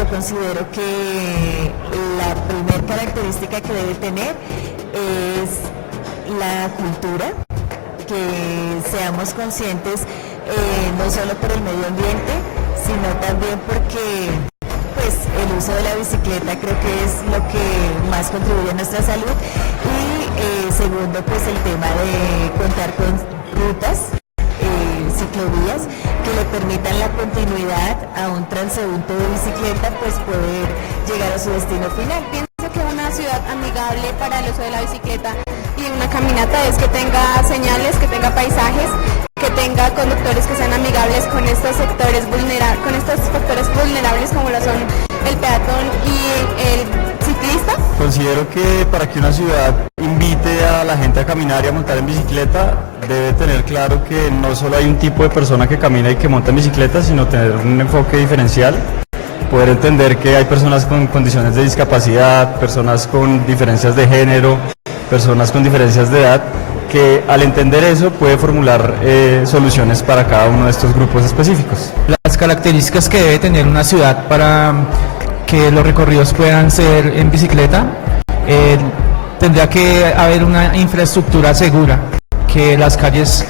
yo considero que la primera característica que debe tener es la cultura, que seamos conscientes no solo por el medio ambiente, sino también porque pues el uso de la bicicleta creo que es lo que más contribuye a nuestra salud y segundo pues el tema de contar con rutas, ciclovías que le permitan la continuidad a un transeúnte de bicicleta pues poder llegar a su destino final. Pienso que una ciudad amigable para el uso de la bicicleta y una caminata es que tenga señales, que tenga paisajes, que tenga conductores que sean amigables con estos sectores vulnerables, con estos factores vulnerables como lo son el peatón y el ciclista. Considero que para que una ciudad invite a la gente a caminar y a montar en bicicleta, debe tener claro que no solo hay un tipo de persona que camina y que monta en bicicleta, sino tener un enfoque diferencial, poder entender que hay personas con condiciones de discapacidad, personas con diferencias de género, personas con diferencias de edad, que al entender eso puede formular soluciones para cada uno de estos grupos específicos. Las características que debe tener una ciudad para que los recorridos puedan ser en bicicleta, tendría que haber una infraestructura segura, que las calles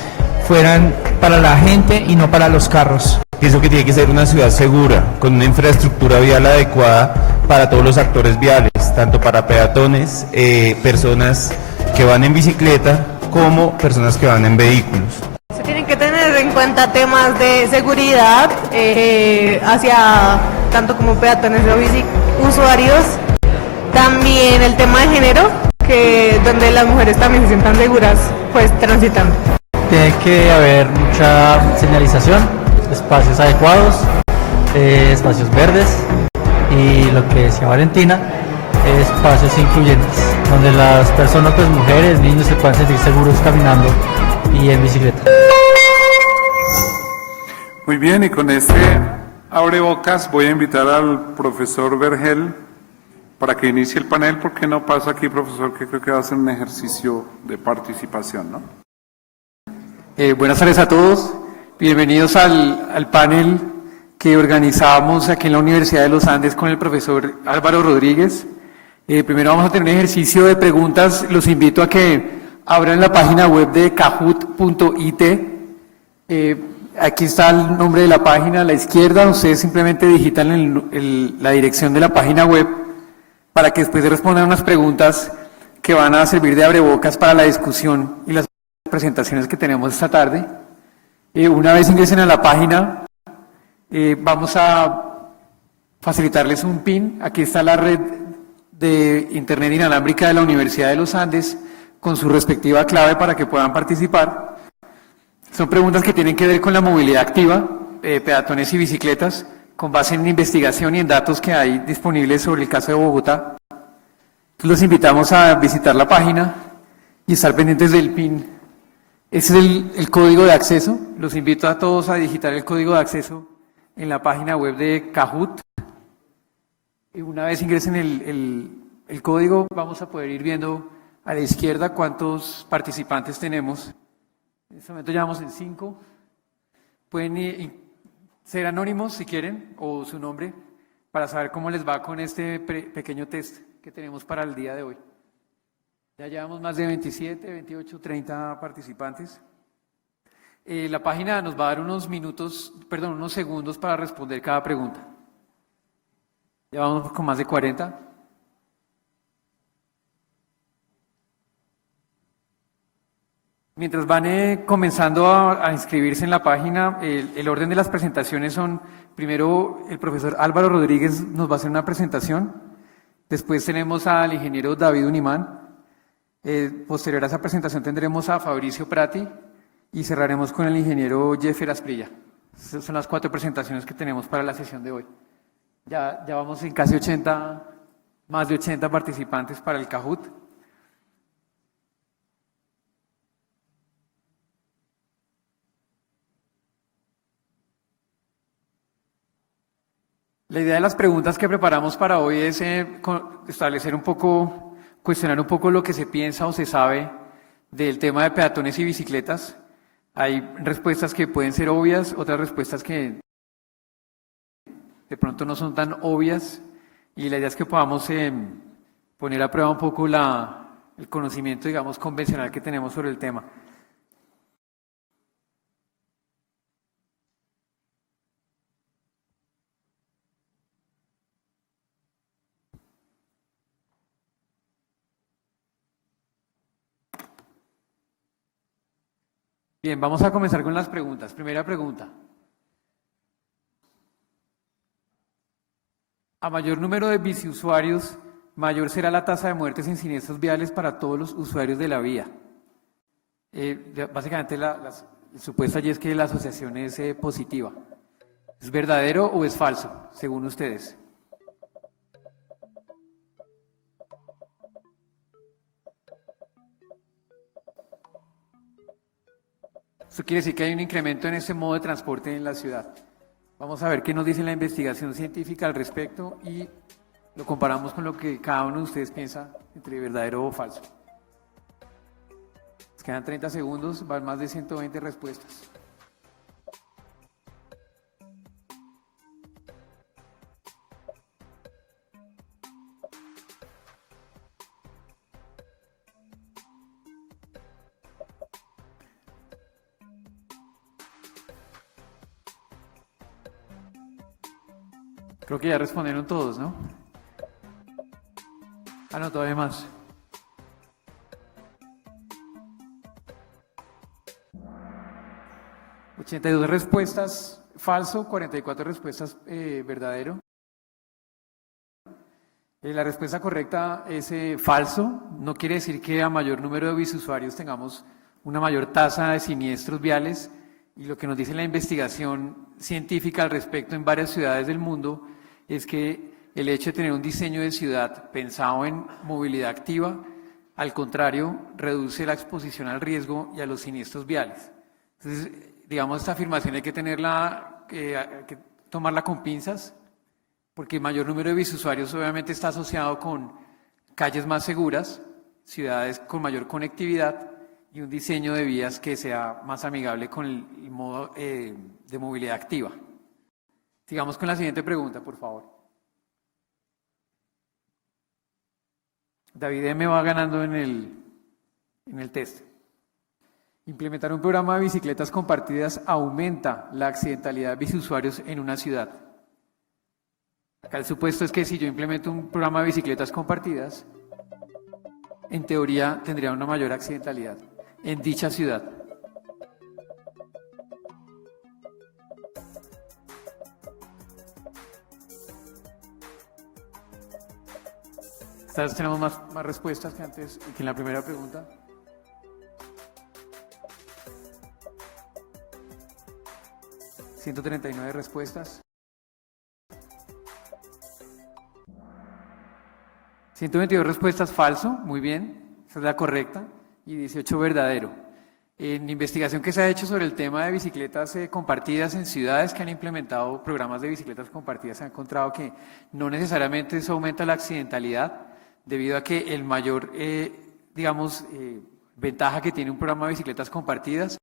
fueran para la gente y no para los carros. Pienso que tiene que ser una ciudad segura, con una infraestructura vial adecuada para todos los actores viales, tanto para peatones, personas que van en bicicleta, como personas que van en vehículos. Se tienen que tener en cuenta temas de seguridad hacia tanto como peatones o usuarios. También el tema de género, que donde las mujeres también se sientan seguras pues transitando. Tiene que haber mucha señalización, espacios adecuados, espacios verdes y lo que decía Valentina, espacios incluyentes, donde las personas, pues mujeres, niños se puedan sentir seguros caminando y en bicicleta. Muy bien, y con este abrebocas voy a invitar al profesor Vergel para que inicie el panel. ¿Por qué no pasa aquí, profesor? Que creo que va a ser un ejercicio de participación, ¿no? Buenas tardes a todos. Bienvenidos al panel que organizamos aquí en la Universidad de los Andes con el profesor Álvaro Rodríguez. Primero vamos a tener un ejercicio de preguntas. Los invito a que abran la página web de kahoot.it. Aquí está el nombre de la página a la izquierda. Ustedes simplemente digitan la dirección de la página web para que después respondan unas preguntas que van a servir de abrebocas para la discusión y las presentaciones que tenemos esta tarde. Una vez ingresen a la página, vamos a facilitarles un PIN. Aquí está la red de Internet inalámbrica de la Universidad de los Andes con su respectiva clave para que puedan participar. Son preguntas que tienen que ver con la movilidad activa, peatones y bicicletas, con base en investigación y en datos que hay disponibles sobre el caso de Bogotá. Los invitamos a visitar la página y estar pendientes del PIN. Ese es el código de acceso. Los invito a todos a digitar el código de acceso en la página web de Kahoot. Y una vez ingresen el código, vamos a poder ir viendo a la izquierda cuántos participantes tenemos. En este momento ya vamos en 5. Pueden ser anónimos si quieren, o su nombre, para saber cómo les va con este pequeño test que tenemos para el día de hoy. Ya llevamos más de 27, 28, 30 participantes. La página nos va a dar unos segundos para responder cada pregunta. Ya vamos con más de 40. Mientras van comenzando a inscribirse en la página, el orden de las presentaciones son, primero el profesor Álvaro Rodríguez nos va a hacer una presentación, después tenemos al ingeniero David Unimán, posterior a esa presentación tendremos a Fabricio Prati y cerraremos con el ingeniero Jeffer Asprilla. Esas son las 4 presentaciones que tenemos para la sesión de hoy. Ya vamos en casi 80, más de 80 participantes para el Kahoot. La idea de las preguntas que preparamos para hoy es establecer cuestionar un poco lo que se piensa o se sabe del tema de peatones y bicicletas. Hay respuestas que pueden ser obvias, otras respuestas que de pronto no son tan obvias, y la idea es que podamos poner a prueba un poco el conocimiento, digamos, convencional que tenemos sobre el tema. Bien, vamos a comenzar con las preguntas. Primera pregunta. A mayor número de biciusuarios, mayor será la tasa de muertes en siniestros viales para todos los usuarios de la vía. Básicamente el supuesto allí es que la asociación es positiva. ¿Es verdadero o es falso, según ustedes? Esto quiere decir que hay un incremento en ese modo de transporte en la ciudad. Vamos a ver qué nos dice la investigación científica al respecto y lo comparamos con lo que cada uno de ustedes piensa entre verdadero o falso. Nos quedan 30 segundos, van más de 120 respuestas. Creo que ya respondieron todos, ¿no? Ah, no, todavía más. $82 respuestas falso, 44 respuestas verdadero. La respuesta correcta es falso. No quiere decir que a mayor número de bisusuarios tengamos una mayor tasa de siniestros viales. Y lo que nos dice la investigación científica al respecto en varias ciudades del mundo es que el hecho de tener un diseño de ciudad pensado en movilidad activa, al contrario, reduce la exposición al riesgo y a los siniestros viales. Entonces, digamos, esta afirmación hay que tenerla, hay que tomarla con pinzas, porque mayor número de bisusuarios obviamente está asociado con calles más seguras, ciudades con mayor conectividad y un diseño de vías que sea más amigable con el modo de movilidad activa. Sigamos con la siguiente pregunta, por favor. David M. va ganando en el test. Implementar un programa de bicicletas compartidas aumenta la accidentalidad de biciusuarios en una ciudad. Acá el supuesto es que si yo implemento un programa de bicicletas compartidas, en teoría tendría una mayor accidentalidad en dicha ciudad. Esta vez tenemos más respuestas que antes, que en la primera pregunta. ¿139 respuestas? 122 respuestas falso, muy bien, esa es la correcta, y 18 verdadero. En investigación que se ha hecho sobre el tema de bicicletas compartidas en ciudades que han implementado programas de bicicletas compartidas, se ha encontrado que no necesariamente eso aumenta la accidentalidad, debido a que el mayor, ventaja que tiene un programa de bicicletas compartidas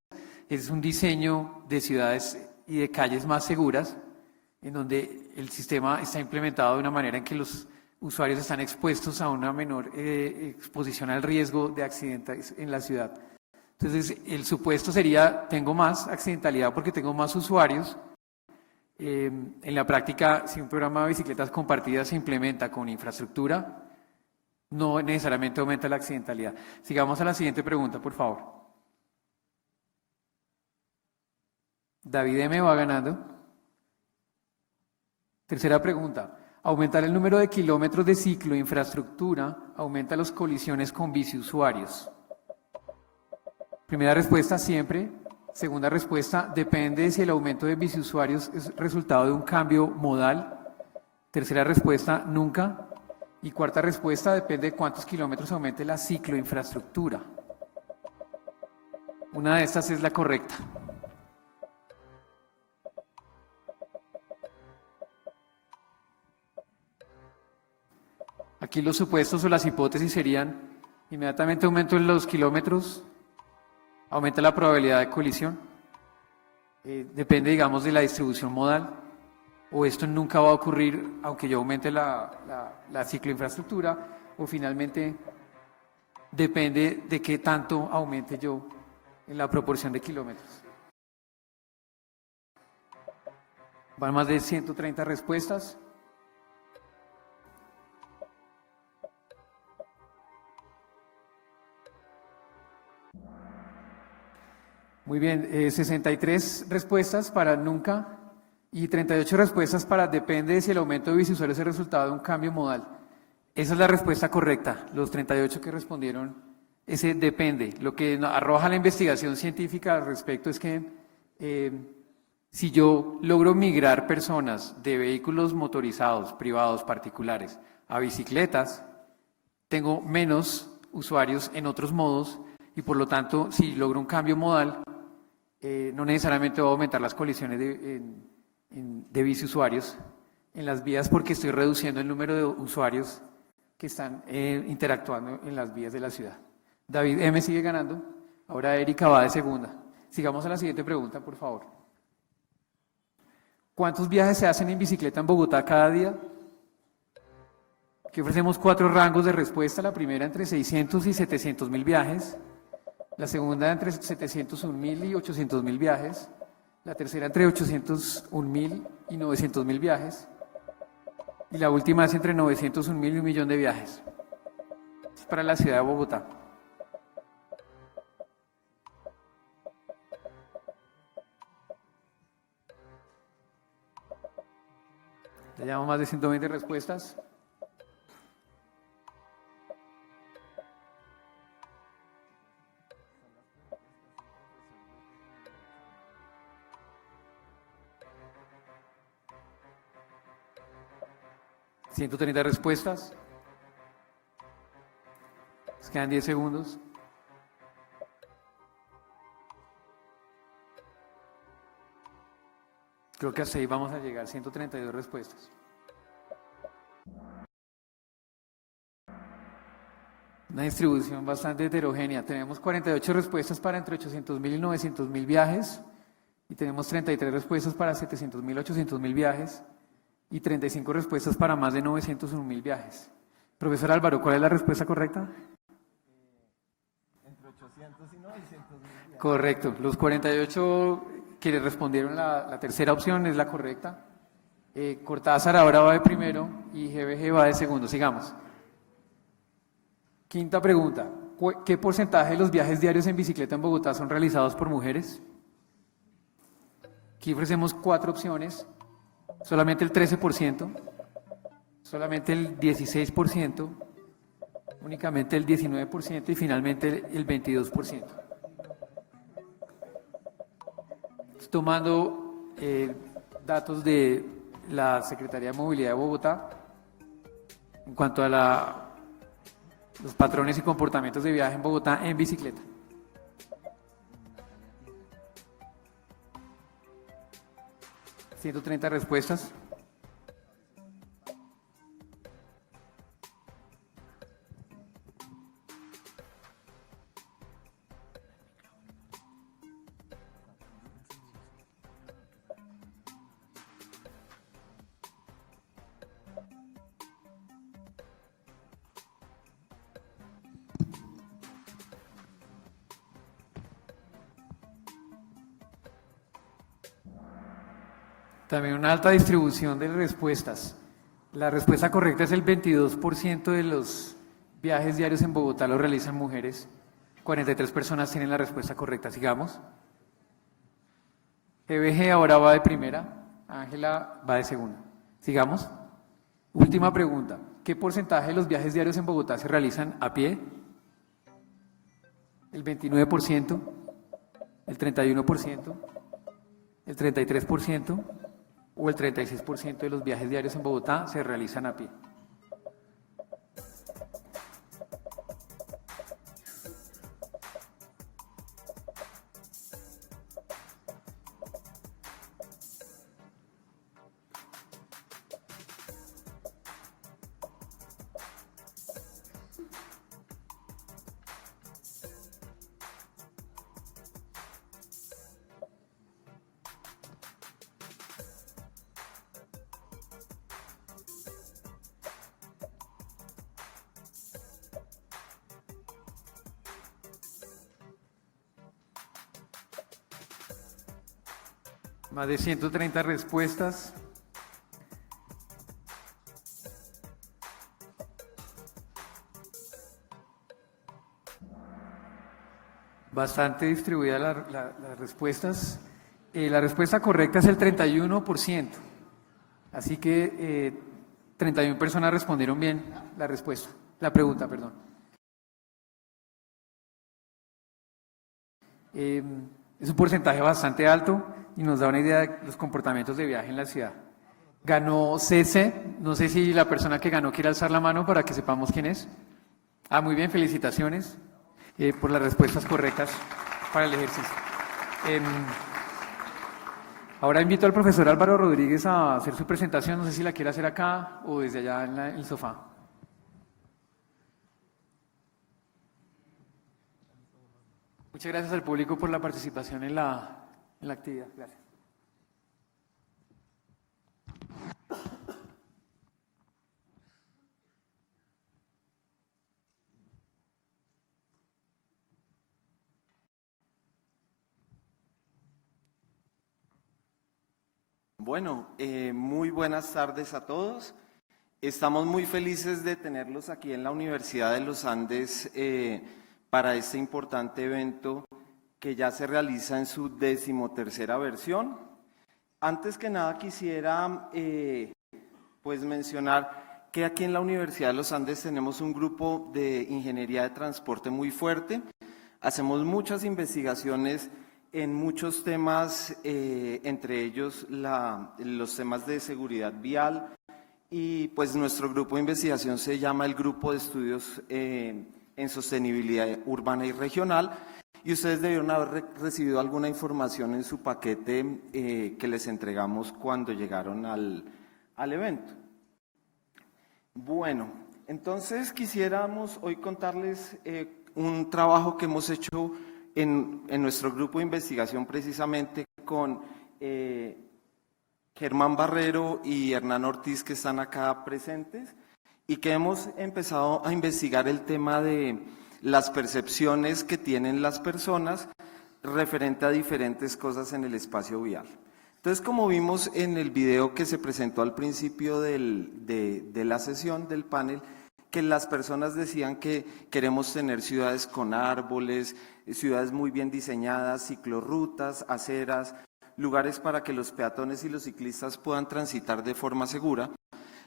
es un diseño de ciudades y de calles más seguras, en donde el sistema está implementado de una manera en que los usuarios están expuestos a una menor exposición al riesgo de accidentes en la ciudad. Entonces, el supuesto sería, tengo más accidentalidad porque tengo más usuarios. En la práctica, si un programa de bicicletas compartidas se implementa con infraestructura, no necesariamente aumenta la accidentalidad. Sigamos a la siguiente pregunta, por favor. David M. va ganando. Tercera pregunta. Aumentar el número de kilómetros de cicloinfraestructura aumenta las colisiones con biciusuarios. Primera respuesta, siempre. Segunda respuesta, depende de si el aumento de biciusuarios es resultado de un cambio modal. Tercera respuesta, nunca. Y cuarta respuesta, depende de cuántos kilómetros aumente la cicloinfraestructura. Una de estas es la correcta. Aquí los supuestos o las hipótesis serían: inmediatamente aumento en los kilómetros, aumenta la probabilidad de colisión. Depende, digamos, de la distribución modal. o esto nunca va a ocurrir aunque yo aumente la cicloinfraestructura, o finalmente depende de qué tanto aumente yo en la proporción de kilómetros. Van más de 130 respuestas. Muy bien, 63 respuestas para nunca y 38 respuestas para depende de si el aumento de biciusuarios es el resultado de un cambio modal. Esa es la respuesta correcta. Los 38 que respondieron, ese depende. Lo que arroja la investigación científica al respecto es que si yo logro migrar personas de vehículos motorizados, privados, particulares, a bicicletas, tengo menos usuarios en otros modos y por lo tanto, si logro un cambio modal, no necesariamente va a aumentar las colisiones de biciusuarios en las vías porque estoy reduciendo el número de usuarios que están interactuando en las vías de la ciudad. David M. sigue ganando, ahora Erika va de segunda. Sigamos a la siguiente pregunta, por favor. ¿Cuántos viajes se hacen en bicicleta en Bogotá cada día? Aquí ofrecemos 4 rangos de respuesta. La primera entre 600 y 700 mil viajes. La segunda entre 701.000 y 800.000 viajes. La tercera entre 801.000 y 900.000 viajes. Y la última es entre 901.000 y 1.000.000 de viajes. Es para la ciudad de Bogotá. Ya llevamos más de 120 respuestas. ¿130 respuestas? Nos quedan 10 segundos. Creo que hasta ahí vamos a llegar, 132 respuestas. Una distribución bastante heterogénea. Tenemos 48 respuestas para entre 800.000 y 900.000 viajes y tenemos 33 respuestas para 700.000 y 800.000 viajes y 35 respuestas para más de 901.000 viajes. Profesor Álvaro, ¿cuál es la respuesta correcta? Entre 800 y 900.000. Correcto. Los 48 que le respondieron la tercera opción es la correcta. Cortázar ahora va de primero y GBG va de segundo. Sigamos. Quinta pregunta. ¿Qué porcentaje de los viajes diarios en bicicleta en Bogotá son realizados por mujeres? Aquí ofrecemos 4 opciones. Solamente el 13%, solamente el 16%, únicamente el 19% y finalmente el 22%. Tomando datos de la Secretaría de Movilidad de Bogotá en cuanto a los patrones y comportamientos de viaje en Bogotá en bicicleta. ¿130 respuestas? También una alta distribución de respuestas. La respuesta correcta es el 22% de los viajes diarios en Bogotá lo realizan mujeres. 43 personas tienen la respuesta correcta. Sigamos. GBG ahora va de primera, Ángela va de segunda. Sigamos. Última pregunta. ¿Qué porcentaje de los viajes diarios en Bogotá se realizan a pie? ¿El 29%? ¿El 31%? ¿El 33%? ¿O el 36% de los viajes diarios en Bogotá se realizan a pie? más de 130 respuestas. Bastante distribuidas las respuestas. La respuesta correcta es el 31%. Así que 31 personas respondieron bien la pregunta, perdón. Es un porcentaje bastante alto y nos da una idea de los comportamientos de viaje en la ciudad. Ganó CC, no sé si la persona que ganó quiere alzar la mano para que sepamos quién es. Muy bien, felicitaciones por las respuestas correctas para el ejercicio. Ahora invito al profesor Álvaro Rodríguez a hacer su presentación, no sé si la quiere hacer acá o desde allá en el sofá. Muchas gracias al público por la participación en la actividad. Gracias. Bueno, muy buenas tardes a todos. Estamos muy felices de tenerlos aquí en la Universidad de los Andes para este importante evento que ya se realiza en su 13ª versión. Antes que nada quisiera pues mencionar que aquí en la Universidad de los Andes tenemos un grupo de ingeniería de transporte muy fuerte. Hacemos muchas investigaciones en muchos temas, entre ellos los temas de seguridad vial, y pues nuestro grupo de investigación se llama el Grupo de Estudios en Sostenibilidad Urbana y Regional, y ustedes debieron haber recibido alguna información en su paquete que les entregamos cuando llegaron al evento. Bueno, entonces quisiéramos hoy contarles un trabajo que hemos hecho en nuestro grupo de investigación precisamente con Germán Barrero y Hernán Ortiz, que están acá presentes, y que hemos empezado a investigar el tema de las percepciones que tienen las personas referente a diferentes cosas en el espacio vial. Entonces, como vimos en el video que se presentó al principio de la sesión del panel, que las personas decían que queremos tener ciudades con árboles, ciudades muy bien diseñadas, ciclorrutas, aceras, lugares para que los peatones y los ciclistas puedan transitar de forma segura.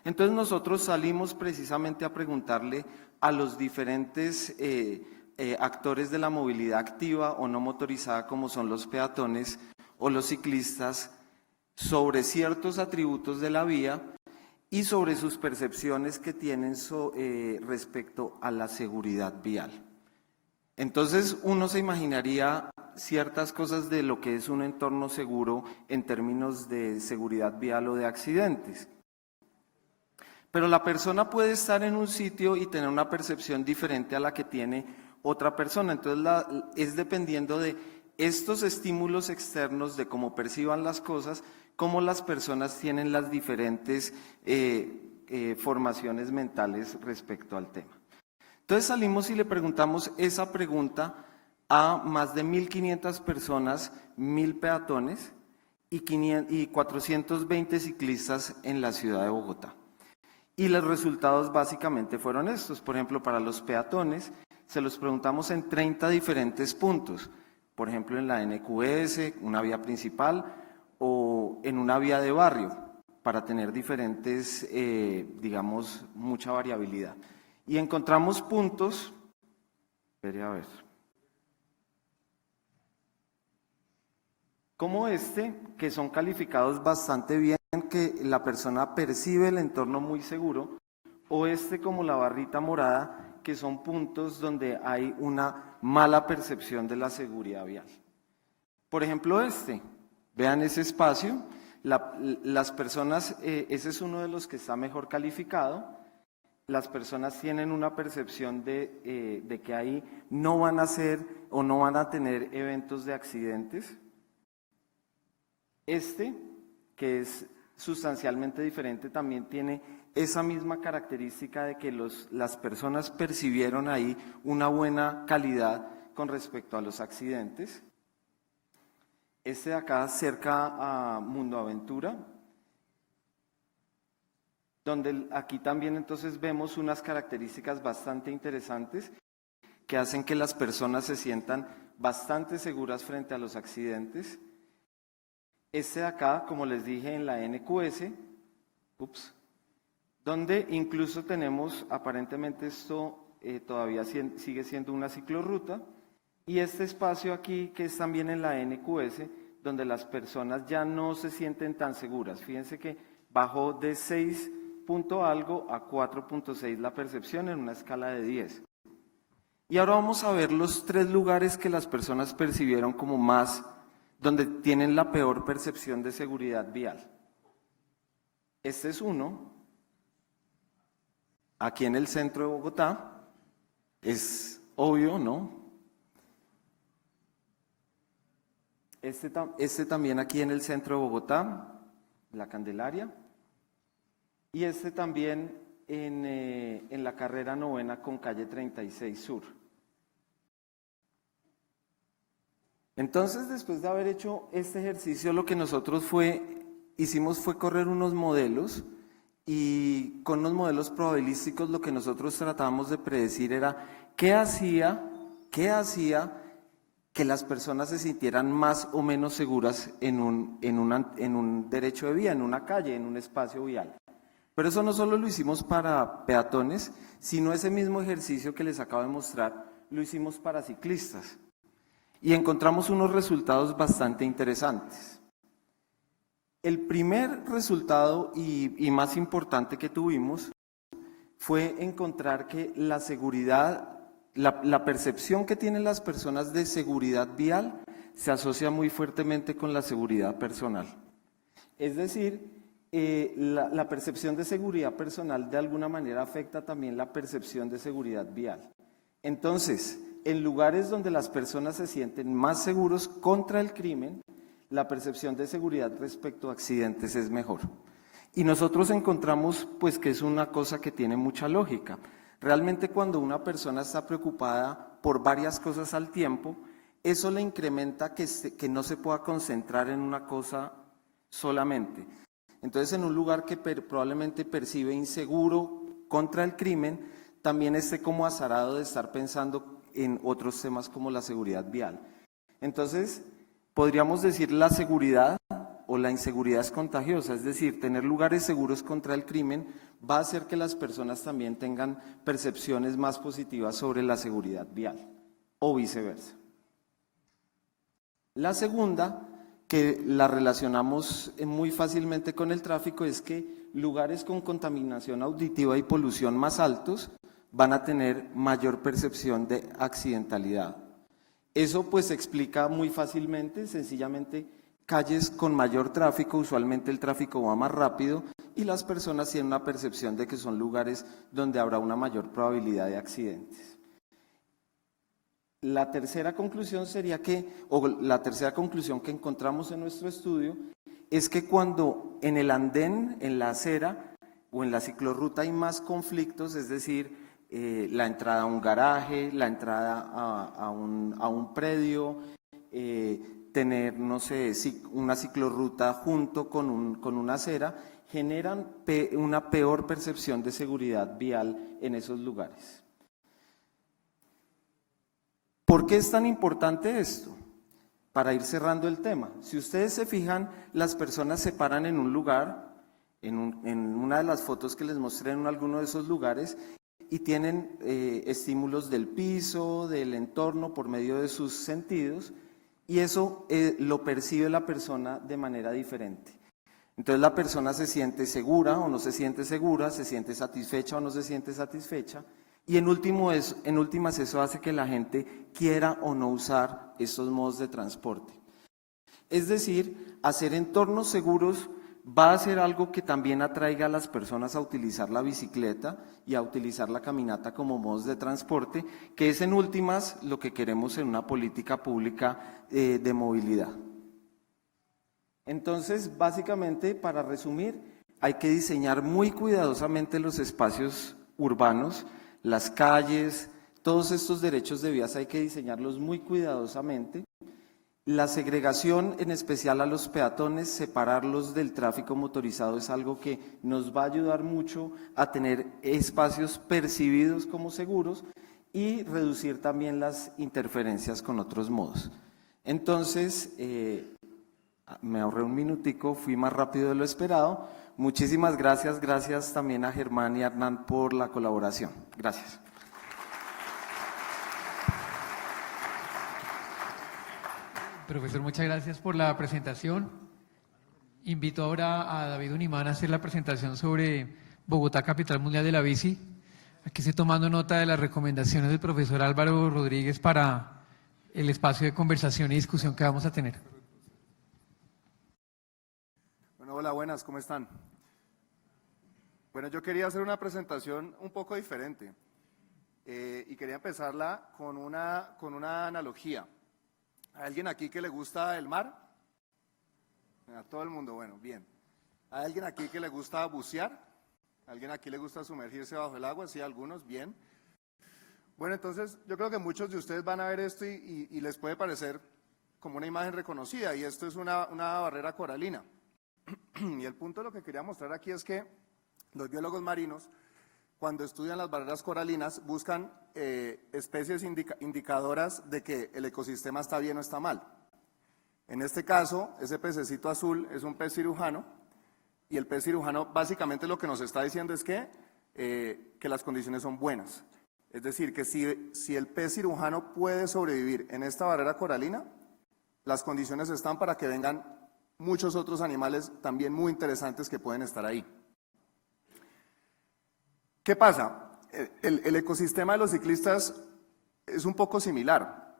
Entonces nosotros salimos precisamente a preguntarle a los diferentes actores de la movilidad activa o no motorizada, como son los peatones o los ciclistas, sobre ciertos atributos de la vía y sobre sus percepciones que tienen respecto a la seguridad vial. Entonces uno se imaginaría ciertas cosas de lo que es un entorno seguro en términos de seguridad vial o de accidentes. Pero la persona puede estar en un sitio y tener una percepción diferente a la que tiene otra persona. Entonces es dependiendo de estos estímulos externos, de cómo perciban las cosas, cómo las personas tienen las diferentes formaciones mentales respecto al tema. Entonces salimos y le preguntamos esa pregunta a más de 1.500 personas, 1.000 peatones y 420 ciclistas en la ciudad de Bogotá. Y los resultados básicamente fueron estos. Por ejemplo, para los peatones se los preguntamos en 30 diferentes puntos. Por ejemplo, en la NQS, una vía principal, o en una vía de barrio, para tener diferentes, digamos, mucha variabilidad. Y encontramos puntos, espere a ver, como este, que son calificados bastante bien, que la persona percibe el entorno muy seguro, o este como la barrita morada, que son puntos donde hay una mala percepción de la seguridad vial. Por ejemplo, vean ese espacio, las personas, ese es uno de los que está mejor calificado. Las personas tienen una percepción de que ahí no van a ser o no van a tener eventos de accidentes. Que es sustancialmente diferente, también tiene esa misma característica de que las personas percibieron ahí una buena calidad con respecto a los accidentes. Este de acá cerca a Mundo Aventura, donde aquí también entonces vemos unas características bastante interesantes que hacen que las personas se sientan bastante seguras frente a los accidentes. Este de acá, como les dije, en la NQS, donde incluso tenemos, aparentemente esto todavía sigue siendo una ciclorruta, y este espacio aquí que es también en la NQS, donde las personas ya no se sienten tan seguras. Fíjense que bajó de 6 punto algo a 4.6 la percepción en una escala de 10. Y ahora vamos a ver los 3 lugares que las personas percibieron como más, donde tienen la peor percepción de seguridad vial. Este es uno, aquí en el centro de Bogotá, es obvio, ¿no? Este también aquí en el centro de Bogotá, la Candelaria, y este también en la carrera 9ª con calle 36 Sur. Entonces, después de haber hecho este ejercicio, lo que nosotros hicimos fue correr unos modelos, y con los modelos probabilísticos lo que nosotros tratábamos de predecir era qué hacía que las personas se sintieran más o menos seguras en un derecho de vía, en una calle, en un espacio vial. Pero eso no solo lo hicimos para peatones, sino ese mismo ejercicio que les acabo de mostrar, lo hicimos para ciclistas. Y encontramos unos resultados bastante interesantes. El primer resultado y más importante que tuvimos fue encontrar que la seguridad, la percepción que tienen las personas de seguridad vial se asocia muy fuertemente con la seguridad personal. Es decir, la percepción de seguridad personal de alguna manera afecta también la percepción de seguridad vial. Entonces, en lugares donde las personas se sienten más seguros contra el crimen, la percepción de seguridad respecto a accidentes es mejor. Y nosotros encontramos pues que es una cosa que tiene mucha lógica. Realmente cuando una persona está preocupada por varias cosas al tiempo, eso le incrementa que no se pueda concentrar en una cosa solamente. Entonces, en un lugar que probablemente percibe inseguro contra el crimen, también esté como azarado de estar pensando en otros temas como la seguridad vial. Entonces, podríamos decir la seguridad o la inseguridad es contagiosa, es decir, tener lugares seguros contra el crimen va a hacer que las personas también tengan percepciones más positivas sobre la seguridad vial, o viceversa. La segunda, que la relacionamos muy fácilmente con el tráfico, es que lugares con contaminación auditiva y polución más altos van a tener mayor percepción de accidentalidad. Eso pues se explica muy fácilmente, sencillamente calles con mayor tráfico, usualmente el tráfico va más rápido y las personas tienen una percepción de que son lugares donde habrá una mayor probabilidad de accidentes. La tercera conclusión la tercera conclusión que encontramos en nuestro estudio es que cuando en el andén, en la acera o en la ciclorruta hay más conflictos, es decir, la entrada a un garaje, la entrada a un predio, tener, no sé, una ciclorruta junto con una acera, generan una peor percepción de seguridad vial en esos lugares. ¿Por qué es tan importante esto? Para ir cerrando el tema. Si ustedes se fijan, las personas se paran en un lugar, en una de las fotos que les mostré en alguno de esos lugares, y tienen estímulos del piso, del entorno, por medio de sus sentidos, y eso lo percibe la persona de manera diferente. Entonces la persona se siente segura o no se siente segura, se siente satisfecha o no se siente satisfecha, y en últimas eso hace que la gente quiera o no usar estos modos de transporte. Es decir, hacer entornos seguros va a ser algo que también atraiga a las personas a utilizar la bicicleta y a utilizar la caminata como modos de transporte, que es en últimas lo que queremos en una política pública de movilidad. Entonces, básicamente, para resumir, hay que diseñar muy cuidadosamente los espacios urbanos, las calles, todos estos derechos de vías hay que diseñarlos muy cuidadosamente. La segregación, en especial a los peatones, separarlos del tráfico motorizado es algo que nos va a ayudar mucho a tener espacios percibidos como seguros y reducir también las interferencias con otros modos. Entonces, me ahorré un minutico, fui más rápido de lo esperado. Muchísimas gracias, gracias también a Germán y a Hernán por la colaboración. Gracias. Profesor, muchas gracias por la presentación. Invito ahora a David Unimán a hacer la presentación sobre Bogotá, capital mundial de la bici. Aquí estoy tomando nota de las recomendaciones del profesor Álvaro Rodríguez para el espacio de conversación y discusión que vamos a tener. Bueno, hola, buenas, ¿cómo están? Bueno, yo quería hacer una presentación un poco diferente y quería empezarla con una analogía. ¿Hay alguien aquí que le gusta el mar? A todo el mundo, bueno, bien. ¿Hay alguien aquí que le gusta bucear? ¿Alguien aquí le gusta sumergirse bajo el agua? Sí, algunos, bien. Bueno, entonces yo creo que muchos de ustedes van a ver esto y les puede parecer como una imagen reconocida, y esto es una barrera coralina. Y el punto de lo que quería mostrar aquí es que los biólogos marinos, cuando estudian las barreras coralinas, buscan especies indicadoras de que el ecosistema está bien o está mal. En este caso, ese pececito azul es un pez cirujano, y el pez cirujano básicamente lo que nos está diciendo es que las condiciones son buenas. Es decir, que si el pez cirujano puede sobrevivir en esta barrera coralina, las condiciones están para que vengan muchos otros animales también muy interesantes que pueden estar ahí. ¿Qué pasa? El ecosistema de los ciclistas es un poco similar.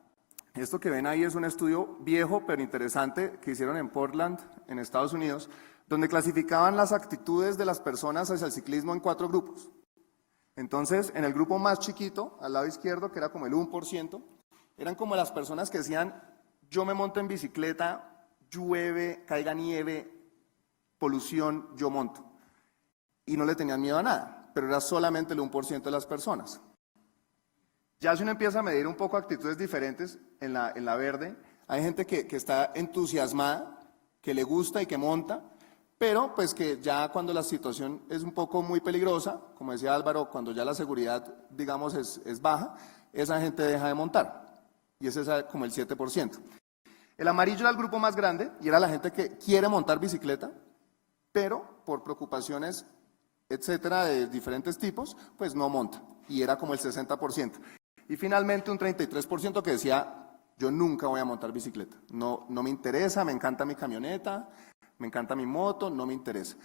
Esto que ven ahí es un estudio viejo pero interesante que hicieron en Portland, en Estados Unidos, donde clasificaban las actitudes de las personas hacia el ciclismo en 4 grupos. Entonces, en el grupo más chiquito, al lado izquierdo, que era como el 1%, eran como las personas que decían: yo me monto en bicicleta, llueve, caiga nieve, polución, yo monto. Y no le tenían miedo a nada, pero era solamente el 1% de las personas. Ya si uno empieza a medir un poco actitudes diferentes en la verde, hay gente que está entusiasmada, que le gusta y que monta, pero pues que ya cuando la situación es un poco muy peligrosa, como decía Álvaro, cuando ya la seguridad, digamos, es baja, esa gente deja de montar, y ese es como el 7%. El amarillo era el grupo más grande, y era la gente que quiere montar bicicleta, pero por preocupaciones, etcétera, de diferentes tipos, pues no monta, y era como el 60%. Y finalmente un 33% que decía: yo nunca voy a montar bicicleta, no me interesa, me encanta mi camioneta, me encanta mi moto, no me interesa.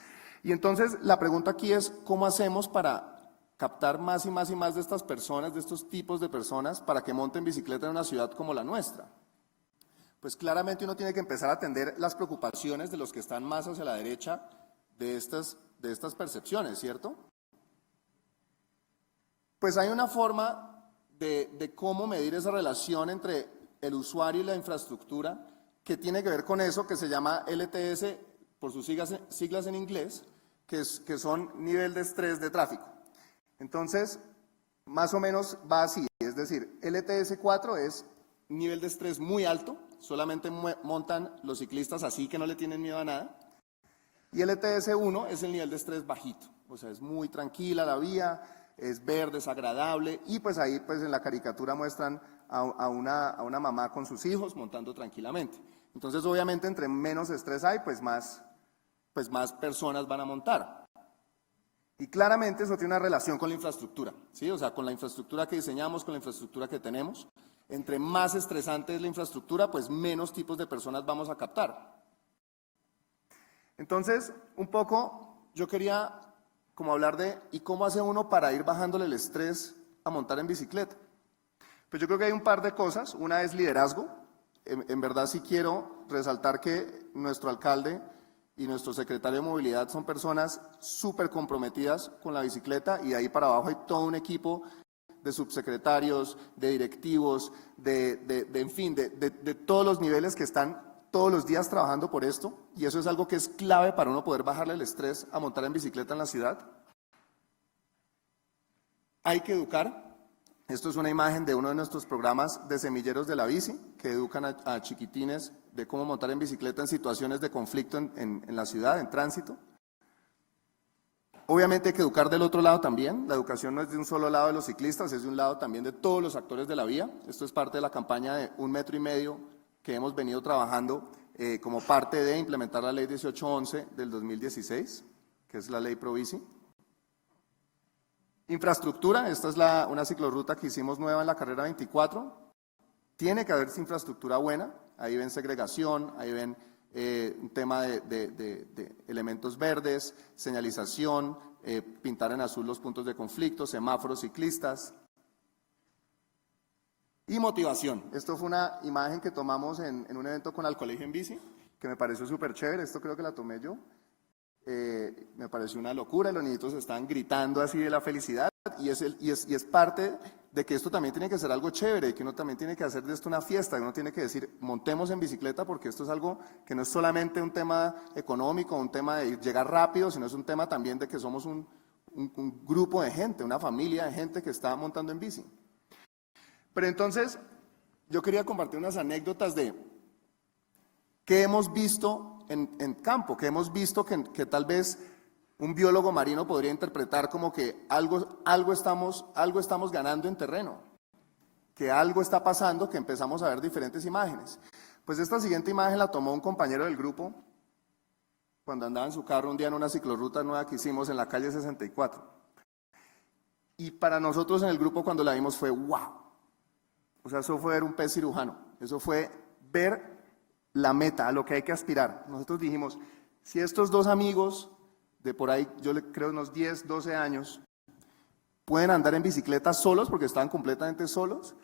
Y entonces la pregunta aquí es: ¿cómo hacemos para captar más y más y más de estas personas, de estos tipos de personas, para que monten bicicleta en una ciudad como la nuestra? Pues claramente uno tiene que empezar a atender las preocupaciones de los que están más hacia la derecha de estas percepciones, ¿cierto? Pues hay una forma de cómo medir esa relación entre el usuario y la infraestructura, que tiene que ver con eso, que se llama LTS, por sus siglas en inglés, que son nivel de estrés de tráfico. Entonces, más o menos va así, es decir, LTS 4 es nivel de estrés muy alto, solamente montan los ciclistas así que no le tienen miedo a nada, y LTS 1 es el nivel de estrés bajito, o sea, es muy tranquila la vía, es verde, es agradable, y pues ahí pues en la caricatura muestran a una mamá con sus hijos montando tranquilamente. Entonces obviamente entre menos estrés hay, pues más personas van a montar. Y claramente eso tiene una relación con la infraestructura, ¿sí? O sea, con la infraestructura que diseñamos, con la infraestructura que tenemos. Entre más estresante es la infraestructura, pues menos tipos de personas vamos a captar. Entonces, un poco yo quería como hablar de ¿y cómo hace uno para ir bajándole el estrés a montar en bicicleta? Pues yo creo que hay un par de cosas. Una es liderazgo. En verdad sí quiero resaltar que nuestro alcalde y nuestro secretario de movilidad son personas súper comprometidas con la bicicleta, y de ahí para abajo hay todo un equipo de subsecretarios, de directivos, en fin, de todos los niveles que están todos los días trabajando por esto, y eso es algo que es clave para uno poder bajarle el estrés a montar en bicicleta en la ciudad. Hay que educar, Esto es una imagen de uno de nuestros programas de semilleros de la bici, que educan a chiquitines de cómo montar en bicicleta en situaciones de conflicto en la ciudad, en tránsito. Obviamente hay que educar del otro lado también. La educación no es de un solo lado de los ciclistas, es de un lado también de todos los actores de la vía. Esto es parte de la campaña de 1,5 metros que hemos venido trabajando como parte de implementar la ley 1811 del 2016, que es la ley Probici. Infraestructura, esta es una ciclorruta que hicimos nueva en la carrera 24. Tiene que haber infraestructura buena, ahí ven segregación, ahí ven un tema de elementos verdes, señalización, pintar en azul los puntos de conflicto, semáforos ciclistas. Y motivación, esto fue una imagen que tomamos en un evento con Al Colegio en Bici, que me pareció súper chévere, esto creo que la tomé yo. Me pareció una locura, los niñitos están gritando así de la felicidad y es parte de que esto también tiene que ser algo chévere, que uno también tiene que hacer de esto una fiesta, que uno tiene que decir, montemos en bicicleta porque esto es algo que no es solamente un tema económico, un tema de llegar rápido, sino es un tema también de que somos un grupo de gente, una familia de gente que está montando en bici. Pero entonces, yo quería compartir unas anécdotas de qué hemos visto en campo, que hemos visto que tal vez un biólogo marino podría interpretar como que algo estamos ganando en terreno, que algo está pasando, que empezamos a ver diferentes imágenes. Pues esta siguiente imagen la tomó un compañero del grupo cuando andaba en su carro un día en una ciclorruta nueva que hicimos en la calle 64. Y para nosotros en el grupo cuando la vimos fue ¡wow! O sea, eso fue ver un pez cirujano, eso fue ver la meta, a lo que hay que aspirar. Nosotros dijimos, si estos dos amigos de por ahí, yo creo unos 10, 12 años, pueden andar en bicicleta solos, porque estaban completamente solos,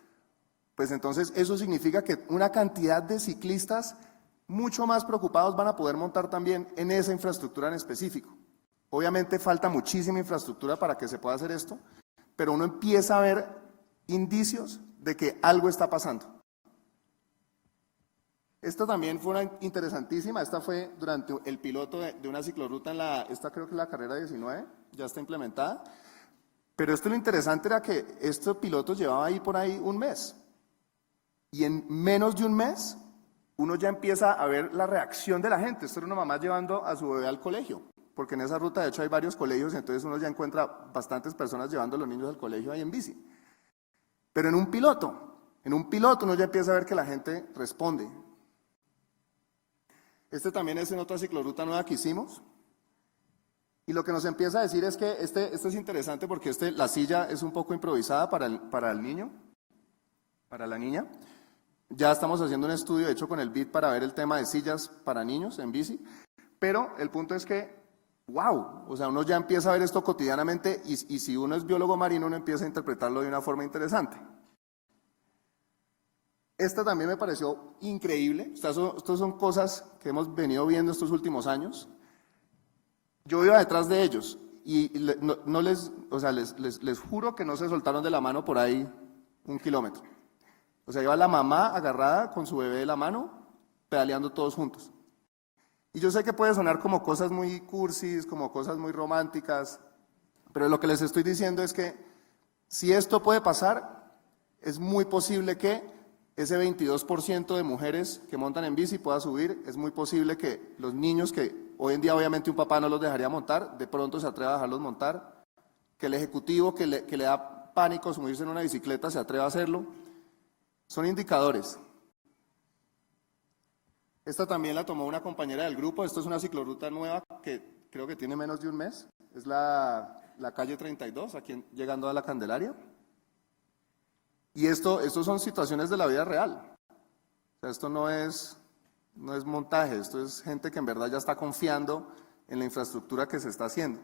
pues entonces eso significa que una cantidad de ciclistas mucho más preocupados van a poder montar también en esa infraestructura en específico. Obviamente falta muchísima infraestructura para que se pueda hacer esto, pero uno empieza a ver indicios de que algo está pasando. Esta también fue una interesantísima, esta fue durante el piloto de una ciclorruta esta creo que es la carrera 19, ya está implementada, pero esto lo interesante era que este piloto llevaba ahí por ahí un mes, y en menos de un mes uno ya empieza a ver la reacción de la gente. Esto era una mamá llevando a su bebé al colegio, porque en esa ruta de hecho hay varios colegios, entonces uno ya encuentra bastantes personas llevando a los niños al colegio ahí en bici, pero en un piloto uno ya empieza a ver que la gente responde. Este también es en otra ciclorruta nueva que hicimos. Y lo que nos empieza a decir es que esto es interesante porque la silla es un poco improvisada para el niño, para la niña. Ya estamos haciendo un estudio, de hecho, con el BID para ver el tema de sillas para niños en bici. Pero el punto es que, wow, o sea, uno ya empieza a ver esto cotidianamente y si uno es biólogo marino, uno empieza a interpretarlo de una forma interesante. Esta también me pareció increíble. Estas son cosas que hemos venido viendo estos últimos años. Yo iba detrás de ellos y les juro que no se soltaron de la mano por ahí 1 kilómetro. O sea, iba la mamá agarrada con su bebé de la mano, pedaleando todos juntos. Y yo sé que puede sonar como cosas muy cursis, como cosas muy románticas, pero lo que les estoy diciendo es que si esto puede pasar, es muy posible que ese 22% de mujeres que montan en bici pueda subir, es muy posible que los niños que hoy en día obviamente un papá no los dejaría montar, de pronto se atreva a dejarlos montar, que el ejecutivo que le da pánico subirse en una bicicleta se atreva a hacerlo. Son indicadores. Esta también la tomó una compañera del grupo, esto es una ciclorruta nueva que creo que tiene menos de un mes, es la calle 32, aquí llegando a la Candelaria. Y esto son situaciones de la vida real. O sea, esto no es montaje, esto es gente que en verdad ya está confiando en la infraestructura que se está haciendo.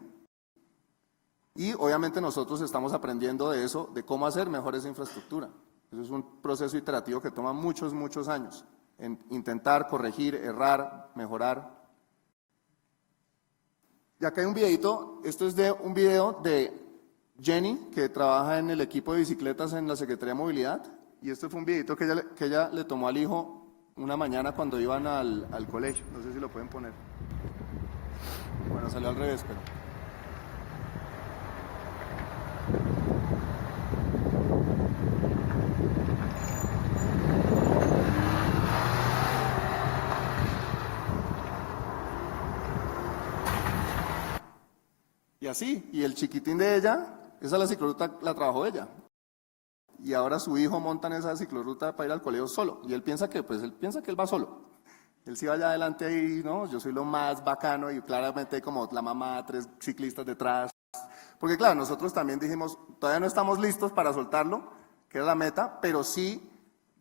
Y obviamente nosotros estamos aprendiendo de eso, de cómo hacer mejor esa infraestructura. Eso es un proceso iterativo que toma muchos, muchos años, en intentar corregir, errar, mejorar. Y acá hay un videito, esto es un video de Jenny, que trabaja en el equipo de bicicletas en la Secretaría de Movilidad, y este fue un videito que ella le tomó al hijo una mañana cuando iban al colegio. No sé si lo pueden poner. Bueno, salió al revés, pero... así, y el chiquitín de ella, esa la ciclorruta la trabajó ella. Y ahora su hijo monta en esa ciclorruta para ir al colegio solo. Y él piensa que él va solo. Él sí va allá adelante ahí, ¿no? Yo soy lo más bacano y claramente como la mamá, 3 ciclistas detrás. Porque claro, nosotros también dijimos, todavía no estamos listos para soltarlo, que era la meta, pero sí,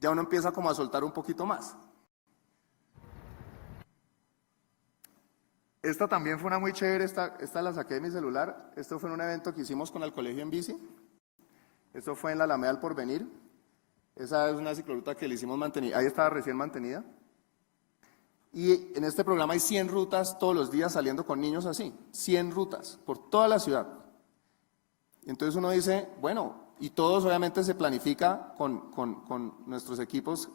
ya uno empieza como a soltar un poquito más. Esta también fue una muy chévere, esta la saqué de mi celular. Esto fue en un evento que hicimos con el colegio en bici. Esto fue en la Alameda del Porvenir. Esa es una ciclorruta que le hicimos mantenida, ahí estaba recién mantenida. Y en este programa hay 100 rutas todos los días saliendo con niños así, 100 rutas por toda la ciudad. Entonces uno dice, bueno, y todos obviamente se planifica con nuestros equipos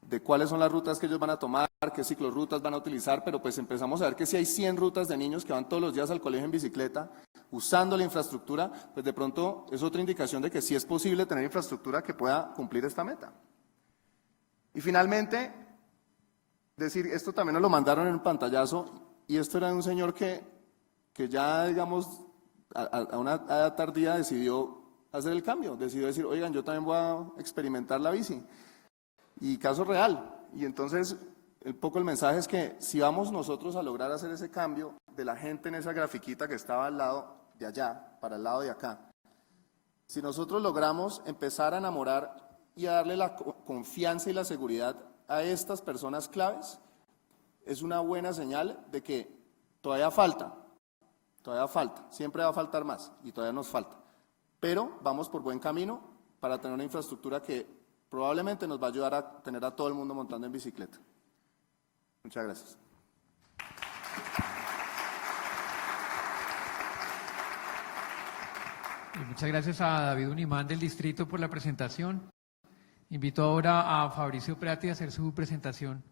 de cuáles son las rutas que ellos van a tomar, qué ciclorrutas van a utilizar, pero pues empezamos a ver que si hay 100 rutas de niños que van todos los días al colegio en bicicleta, usando la infraestructura, pues de pronto es otra indicación de que sí es posible tener infraestructura que pueda cumplir esta meta. Y finalmente, decir, esto también nos lo mandaron en un pantallazo, y esto era de un señor que ya, digamos, a una edad tardía decidió hacer el cambio, decidió decir, oigan, yo también voy a experimentar la bici. Y caso real, y entonces un poco el mensaje es que si vamos nosotros a lograr hacer ese cambio de la gente en esa grafiquita que estaba al lado de allá, para el lado de acá, si nosotros logramos empezar a enamorar y a darle la confianza y la seguridad a estas personas claves, es una buena señal de que todavía falta, siempre va a faltar más y todavía nos falta, pero vamos por buen camino para tener una infraestructura que probablemente nos va a ayudar a tener a todo el mundo montando en bicicleta. Muchas gracias. Muchas gracias a David Unimán del distrito por la presentación. Invito ahora a Fabricio Prati a hacer su presentación.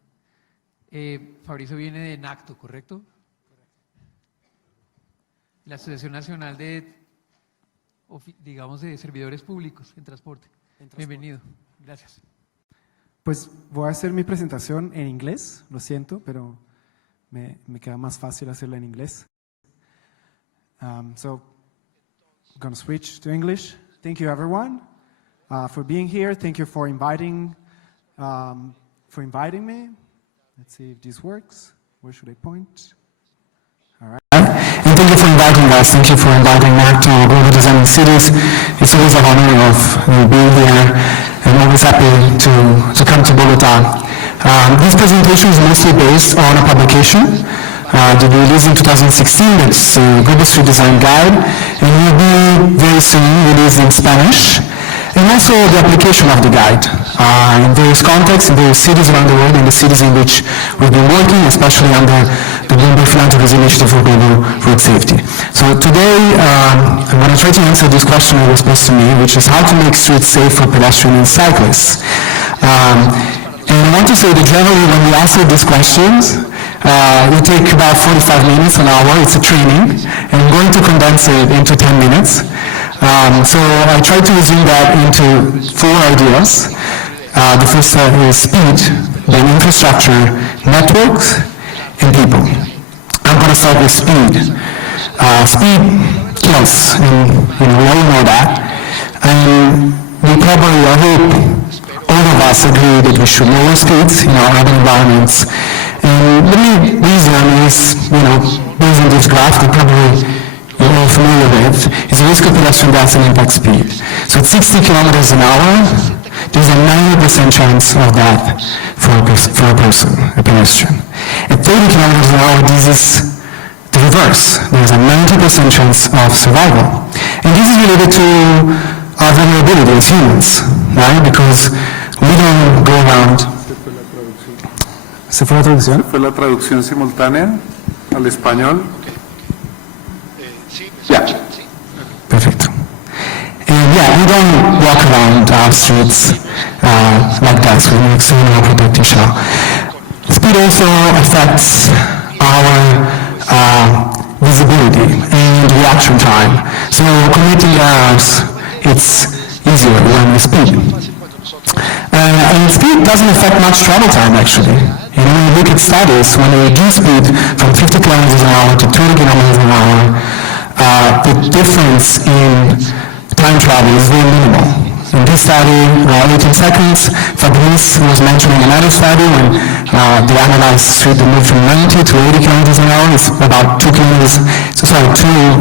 Fabricio viene de NACTO, ¿correcto? La Asociación Nacional de Servidores Públicos en Transporte. Bienvenido. Gracias. Pues voy a hacer mi presentación en inglés, lo siento, pero me queda más fácil hacerla en inglés. So I'm going to switch to English. Thank you everyone for being here. Thank you for inviting me. Let's see if this works. Where should I point? All right. And thank you for inviting us. Thank you for inviting Mac to Global Designing Cities. It's always an honor of being here, and always happy to come to Bogota. This presentation is mostly based on a publication that we released in 2016. It's a Global Street Design Guide, and will be very soon released in Spanish. And also the application of the guide in various contexts, in various cities around the world, in the cities in which we've been working, especially under the Bloomberg Philanthropies Initiative for Global Road Safety. So today, I'm going to try to answer this question that was posed to me, which is how to make streets safe for pedestrians and cyclists. And I want to say that generally when we answer these questions, we take about 45 minutes, an hour, it's a training, and I'm going to condense it into 10 minutes. So I try to resume that into 4 ideas. The first is speed, then infrastructure, networks, and people. I'm going to start with speed. Speed kills, and we all know that. And we probably, I hope, all of us agree that we should lower speeds in our urban environments. And the main reason is, based on this graph that probably you're all familiar with, is the risk of pedestrian deaths and impact speed. So at 60 kilometers an hour, there's a 90% chance of death for a person, a pedestrian. At 30 kilometers an hour, this is the reverse. There's a 90% chance of survival. And this is related to our vulnerability as humans, right? Because we don't go around. ¿Se fue la traducción? ¿Se fue la traducción simultánea al español? Yeah. Perfecto. We don't walk around our streets like that, so we're extremely well protected shell. Speed also affects our visibility and reaction time. So committing errors, it's easier when we speed. And speed doesn't affect much travel time actually. When you look at studies, when you reduce speed from 50 kilometers an hour to 20 kilometers an hour, the difference in time travel is very minimal. In this study, 18 seconds. Fabrice was mentioning another study when they analyzed street that moved from 90 to 80 kilometers an hour. It's about 2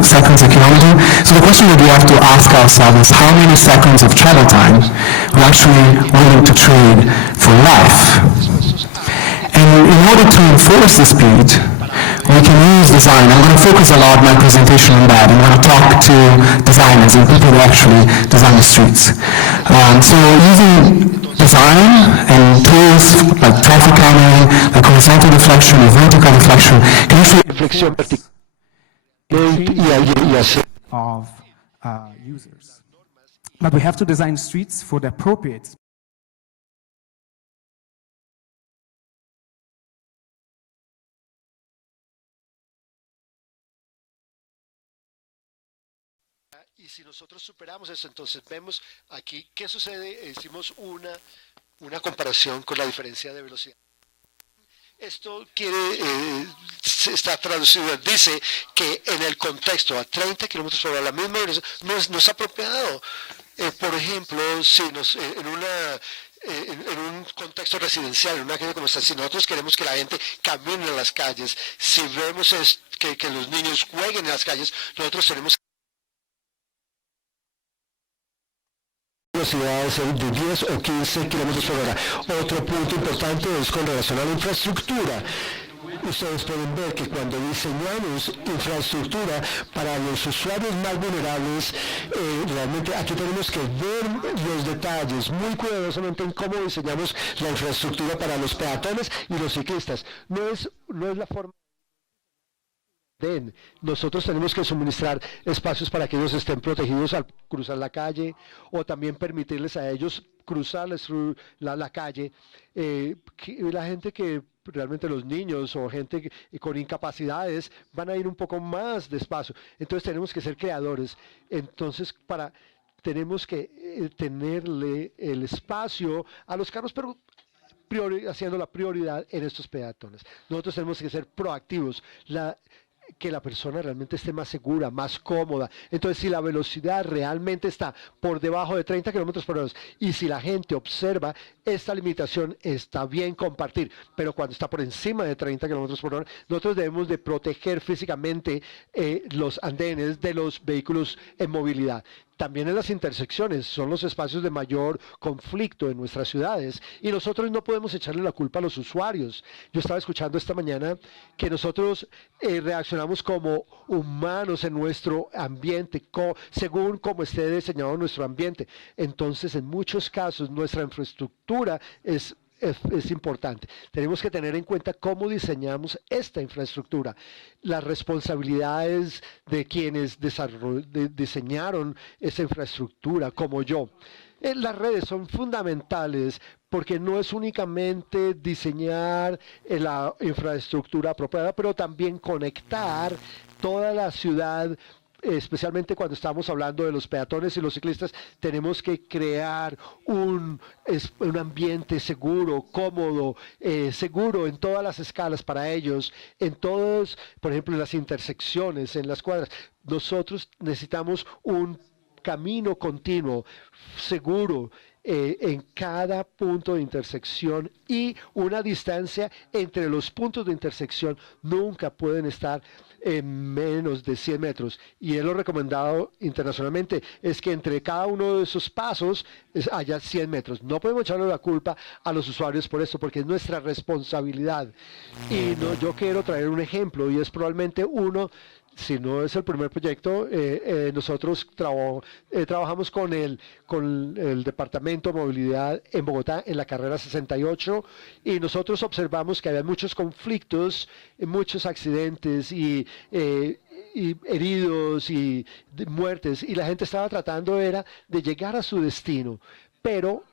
seconds a kilometer. So the question that we have to ask ourselves is how many seconds of travel time we're actually willing to trade for life. And in order to enforce the speed, we can use design. I'm going to focus a lot my presentation on that. I'm going to talk to designers and people who actually design the streets. So using design and tools like traffic calming, like horizontal deflection or vertical deflection, can actually of users. But we have to design streets for the appropriate y si nosotros superamos eso, entonces vemos aquí qué sucede. Hicimos una comparación con la diferencia de velocidad. Esto está traducido, dice que en el contexto a 30 kilómetros por hora, la misma velocidad, no es apropiado. Por ejemplo, si en un contexto residencial, en una calle como esta, si nosotros queremos que la gente camine en las calles, si vemos que los niños jueguen en las calles, nosotros tenemos velocidades de 10 o 15 kilómetros por hora. Otro punto importante es con relación a la infraestructura. Ustedes pueden ver que cuando diseñamos infraestructura para los usuarios más vulnerables, realmente aquí tenemos que ver los detalles muy cuidadosamente en cómo diseñamos la infraestructura para los peatones y los ciclistas. No es la forma. Nosotros tenemos que suministrar espacios para que ellos estén protegidos al cruzar la calle o también permitirles a ellos cruzarles la calle. La gente que realmente los niños o gente con incapacidades van a ir un poco más despacio. Entonces tenemos que ser creadores. Entonces tenemos que tenerle el espacio a los carros, pero haciendo la prioridad en estos peatones. Nosotros tenemos que ser proactivos. Que la persona realmente esté más segura, más cómoda. Entonces, si la velocidad realmente está por debajo de 30 kilómetros por hora y si la gente observa esta limitación, está bien compartir. Pero cuando está por encima de 30 kilómetros por hora, nosotros debemos de proteger físicamente los andenes de los vehículos en movilidad. También en las intersecciones son los espacios de mayor conflicto en nuestras ciudades y nosotros no podemos echarle la culpa a los usuarios. Yo estaba escuchando esta mañana que nosotros reaccionamos como humanos en nuestro ambiente, según cómo esté diseñado nuestro ambiente. Entonces, en muchos casos, nuestra infraestructura es importante. Tenemos que tener en cuenta cómo diseñamos esta infraestructura, las responsabilidades de quienes diseñaron esa infraestructura, como yo. Las redes son fundamentales porque no es únicamente diseñar la infraestructura apropiada, pero también conectar toda la ciudad. Especialmente cuando estamos hablando de los peatones y los ciclistas, tenemos que crear un ambiente seguro, cómodo, seguro en todas las escalas para ellos, por ejemplo, en las intersecciones, en las cuadras. Nosotros necesitamos un camino continuo, seguro, en cada punto de intersección y una distancia entre los puntos de intersección nunca pueden estar en menos de 100 metros. Y lo recomendado internacionalmente es que entre cada uno de esos pasos haya 100 metros. No podemos echarle la culpa a los usuarios por esto, porque es nuestra responsabilidad. Y yo quiero traer un ejemplo, y es probablemente si no es el primer proyecto, nosotros trabajamos con el Departamento de Movilidad en Bogotá en la carrera 68 y nosotros observamos que había muchos conflictos, muchos accidentes y heridos y muertes, y la gente estaba tratando de llegar a su destino, pero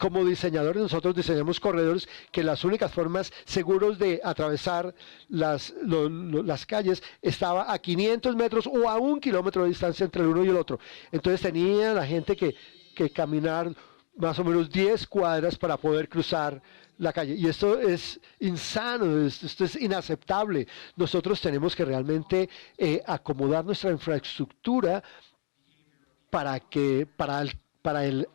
como diseñadores nosotros diseñamos corredores que las únicas formas seguros de atravesar las calles estaba a 500 metros o a 1 kilómetro de distancia entre el uno y el otro. Entonces tenía la gente que caminar más o menos 10 cuadras para poder cruzar la calle. Y esto es insano, esto es inaceptable. Nosotros tenemos que realmente acomodar nuestra infraestructura para el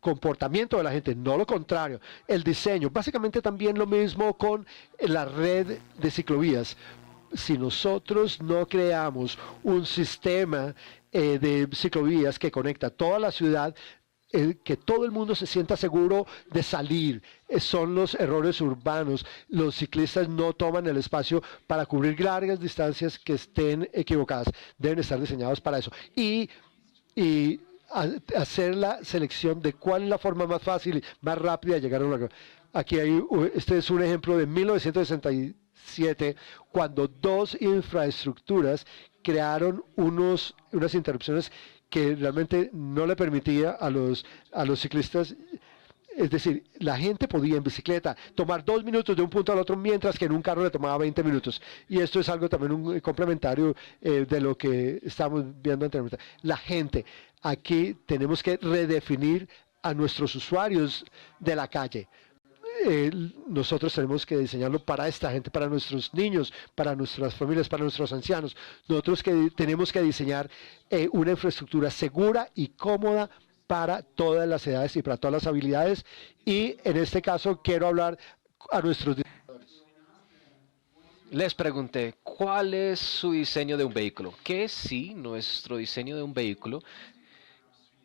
comportamiento de la gente, no lo contrario. El diseño, básicamente también lo mismo con la red de ciclovías. Si nosotros no creamos un sistema de ciclovías que conecta toda la ciudad, que todo el mundo se sienta seguro de salir, son los errores urbanos. Los ciclistas no toman el espacio para cubrir largas distancias que estén equivocadas. Deben estar diseñados para eso. Y hacer la selección de cuál es la forma más fácil y más rápida de llegar a una. Aquí este es un ejemplo de 1967, cuando dos infraestructuras crearon unas interrupciones que realmente no le permitía a los ciclistas. Es decir, la gente podía en bicicleta tomar 2 minutos de un punto al otro, mientras que en un carro le tomaba 20 minutos. Y esto es algo también un complementario de lo que estamos viendo anteriormente. La gente, aquí tenemos que redefinir a nuestros usuarios de la calle. Nosotros tenemos que diseñarlo para esta gente, para nuestros niños, para nuestras familias, para nuestros ancianos. Nosotros tenemos que diseñar una infraestructura segura y cómoda para todas las edades y para todas las habilidades. Y en este caso quiero hablar a nuestros diseñadores. Les pregunté, ¿cuál es su diseño de un vehículo? ¿Qué si nuestro diseño de un vehículo,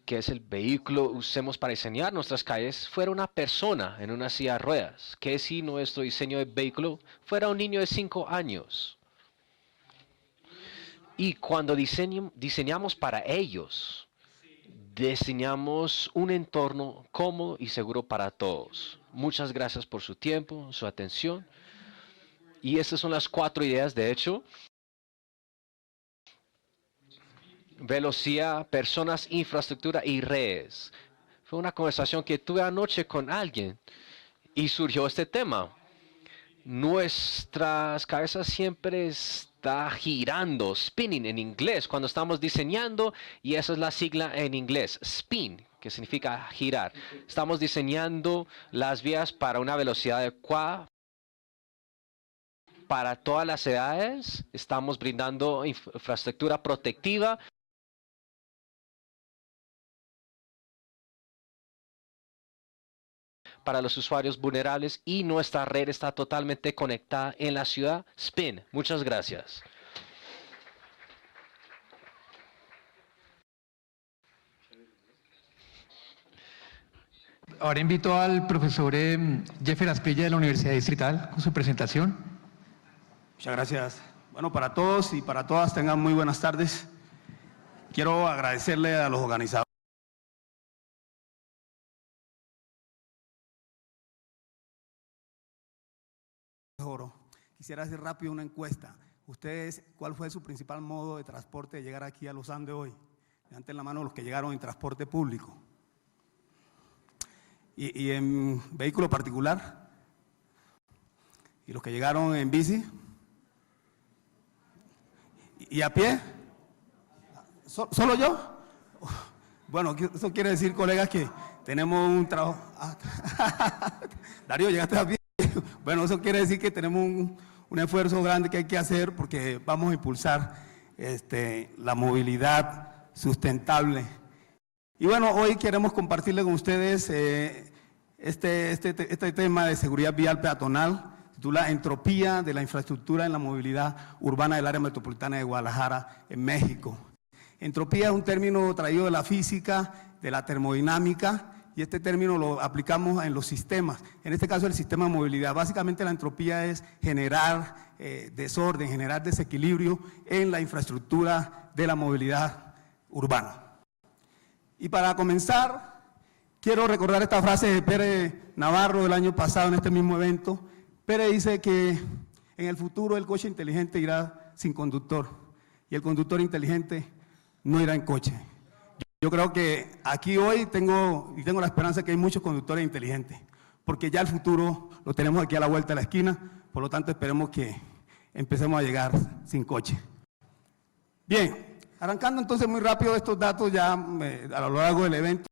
que es el vehículo que usemos para diseñar nuestras calles, fuera una persona en una silla de ruedas? ¿Qué si nuestro diseño de vehículo fuera un niño de 5 años? Y cuando diseñamos para ellos, diseñamos un entorno cómodo y seguro para todos. Muchas gracias por su tiempo, su atención. Y estas son las 4 ideas, de hecho. Velocidad, personas, infraestructura y redes. Fue una conversación que tuve anoche con alguien y surgió este tema. Nuestras cabezas siempre está girando, spinning en inglés, cuando estamos diseñando, y esa es la sigla en inglés, spin, que significa girar. Estamos diseñando las vías para una velocidad adecuada para todas las edades. Estamos brindando infraestructura protectiva para los usuarios vulnerables, y nuestra red está totalmente conectada en la ciudad. SPIN. Muchas gracias. Ahora invito al profesor Jeffer Asprilla de la Universidad Distrital con su presentación. Muchas gracias. Bueno, para todos y para todas, tengan muy buenas tardes. Quiero agradecerle a los organizadores. Quisiera hacer rápido una encuesta. ¿Ustedes cuál fue su principal modo de transporte de llegar aquí a Los Andes hoy? Levanten la mano los que llegaron en transporte público. ¿Y en vehículo particular? ¿Y los que llegaron en bici? ¿Y a pie? ¿Solo yo? Bueno, eso quiere decir, colegas, que tenemos un trabajo. Darío, llegaste a pie. Bueno, eso quiere decir que tenemos un esfuerzo grande que hay que hacer, porque vamos a impulsar la movilidad sustentable. Y bueno, hoy queremos compartirle con ustedes este tema de seguridad vial peatonal, titula Entropía de la infraestructura en la movilidad urbana del área metropolitana de Guadalajara, en México. Entropía es un término traído de la física, de la termodinámica, y este término lo aplicamos en los sistemas, en este caso el sistema de movilidad. Básicamente la entropía es generar desorden, generar desequilibrio en la infraestructura de la movilidad urbana. Y para comenzar, quiero recordar esta frase de Pérez Navarro del año pasado en este mismo evento. Pérez dice que en el futuro el coche inteligente irá sin conductor y el conductor inteligente no irá en coche. Yo creo que aquí hoy tengo la esperanza que hay muchos conductores inteligentes, porque ya el futuro lo tenemos aquí a la vuelta de la esquina, por lo tanto esperemos que empecemos a llegar sin coche. Bien, arrancando entonces muy rápido estos datos ya a lo largo del evento.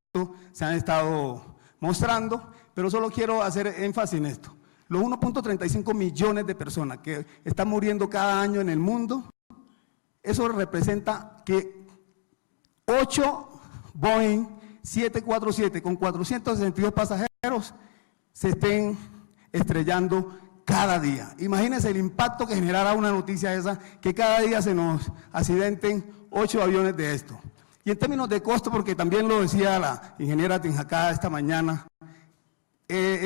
se han estado mostrando, pero solo quiero hacer énfasis en esto. Los 1.35 millones de personas que están muriendo cada año en el mundo, eso representa que 8 Boeing 747 con 462 pasajeros se estén estrellando cada día. Imagínense el impacto que generará una noticia esa, que cada día se nos accidenten 8 aviones de esto. Y en términos de costo, porque también lo decía la ingeniera Tinjacá esta mañana,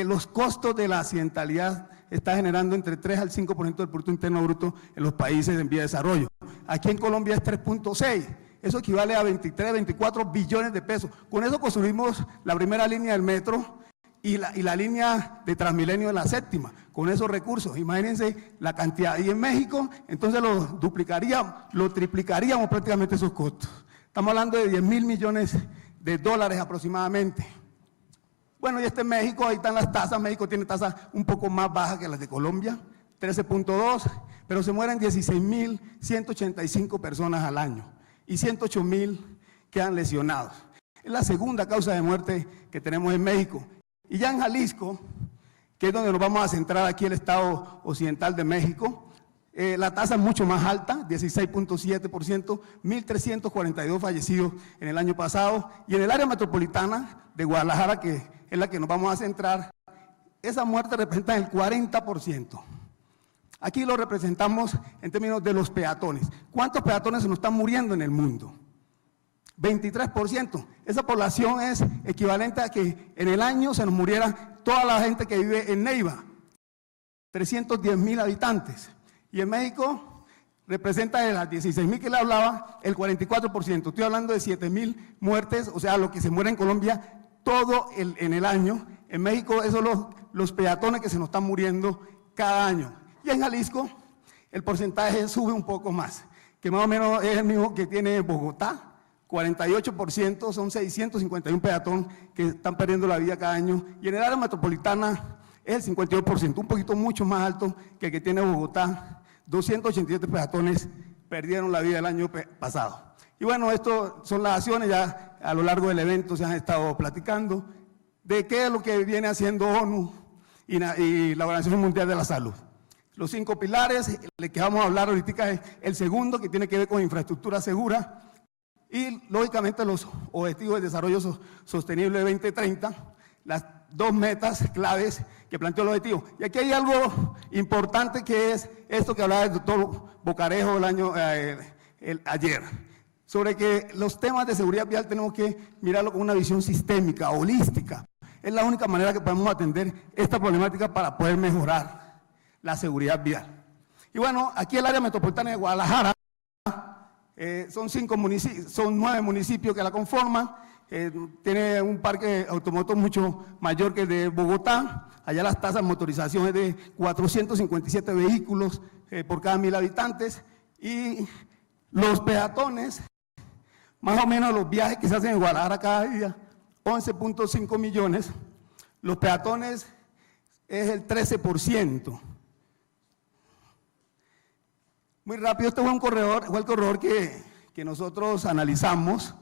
los costos de la accidentalidad está generando entre 3 al 5% del Producto Interno Bruto en los países en vía de desarrollo. Aquí en Colombia es 3.6, eso equivale a 23, 24 billones de pesos. Con eso construimos la primera línea del metro y la línea de Transmilenio de la séptima, con esos recursos. Imagínense la cantidad. Y en México, entonces lo duplicaríamos, lo triplicaríamos prácticamente esos costos. Estamos hablando de 10.000 millones de dólares aproximadamente. Bueno, y este es México, ahí están las tasas. México tiene tasas un poco más bajas que las de Colombia, 13.2, pero se mueren 16.185 personas al año y 108.000 quedan lesionados. Es la segunda causa de muerte que tenemos en México. Y ya en Jalisco, que es donde nos vamos a centrar aquí, el estado occidental de México, la tasa es mucho más alta, 16.7%, 1.342 fallecidos en el año pasado. Y en el área metropolitana de Guadalajara, que es la que nos vamos a centrar, esa muerte representa el 40%. Aquí lo representamos en términos de los peatones. ¿Cuántos peatones se nos están muriendo en el mundo? 23%. Esa población es equivalente a que en el año se nos muriera toda la gente que vive en Neiva, 310.000 habitantes. Y en México representa de las 16.000 que le hablaba, el 44%. Estoy hablando de 7.000 muertes, o sea, lo que se muere en Colombia todo en el año. En México, esos son los peatones que se nos están muriendo cada año. Y en Jalisco, el porcentaje sube un poco más, que más o menos es el mismo que tiene Bogotá, 48%, son 651 peatones que están perdiendo la vida cada año. Y en el área metropolitana es el 52%, un poquito mucho más alto que el que tiene Bogotá. 287 peatones perdieron la vida el año pasado. Y bueno, esto son las acciones, ya a lo largo del evento se han estado platicando de qué es lo que viene haciendo ONU y la Organización Mundial de la Salud. Los 5 pilares, el que vamos a hablar ahorita es el segundo, que tiene que ver con infraestructura segura, y lógicamente los objetivos de desarrollo sostenible de 2030, las 2 metas claves que planteó el objetivo. Y aquí hay algo importante, que es esto que hablaba el doctor Bocarejo ayer, sobre que los temas de seguridad vial tenemos que mirarlo con una visión sistémica, holística. Es la única manera que podemos atender esta problemática para poder mejorar la seguridad vial. Y bueno, aquí el área metropolitana de Guadalajara, son 9 municipios que la conforman. Tiene un parque automotor mucho mayor que el de Bogotá. Allá las tasas de motorización es de 457 vehículos por cada 1.000 habitantes. Y los peatones, más o menos los viajes que se hacen en Guadalajara cada día, 11.5 millones. Los peatones es el 13%. Muy rápido, este fue el corredor que nosotros analizamos.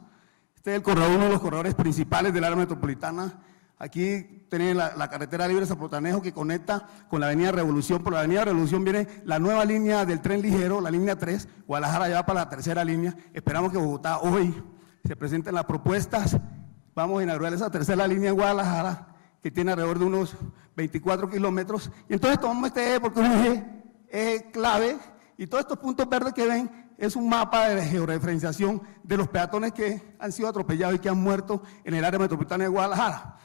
Este es el corredor, uno de los corredores principales del área metropolitana. Aquí tienen la carretera Libre Zapotanejo, que conecta con la avenida Revolución. Por la avenida Revolución viene la nueva línea del tren ligero, la línea 3. Guadalajara ya va para la tercera línea. Esperamos que Bogotá hoy se presenten las propuestas. Vamos a inaugurar esa tercera línea en Guadalajara, que tiene alrededor de unos 24 kilómetros. Y entonces tomamos este eje porque es un eje clave. Y todos estos puntos verdes que ven es un mapa de georreferenciación de los peatones que han sido atropellados y que han muerto en el área metropolitana de Guadalajara.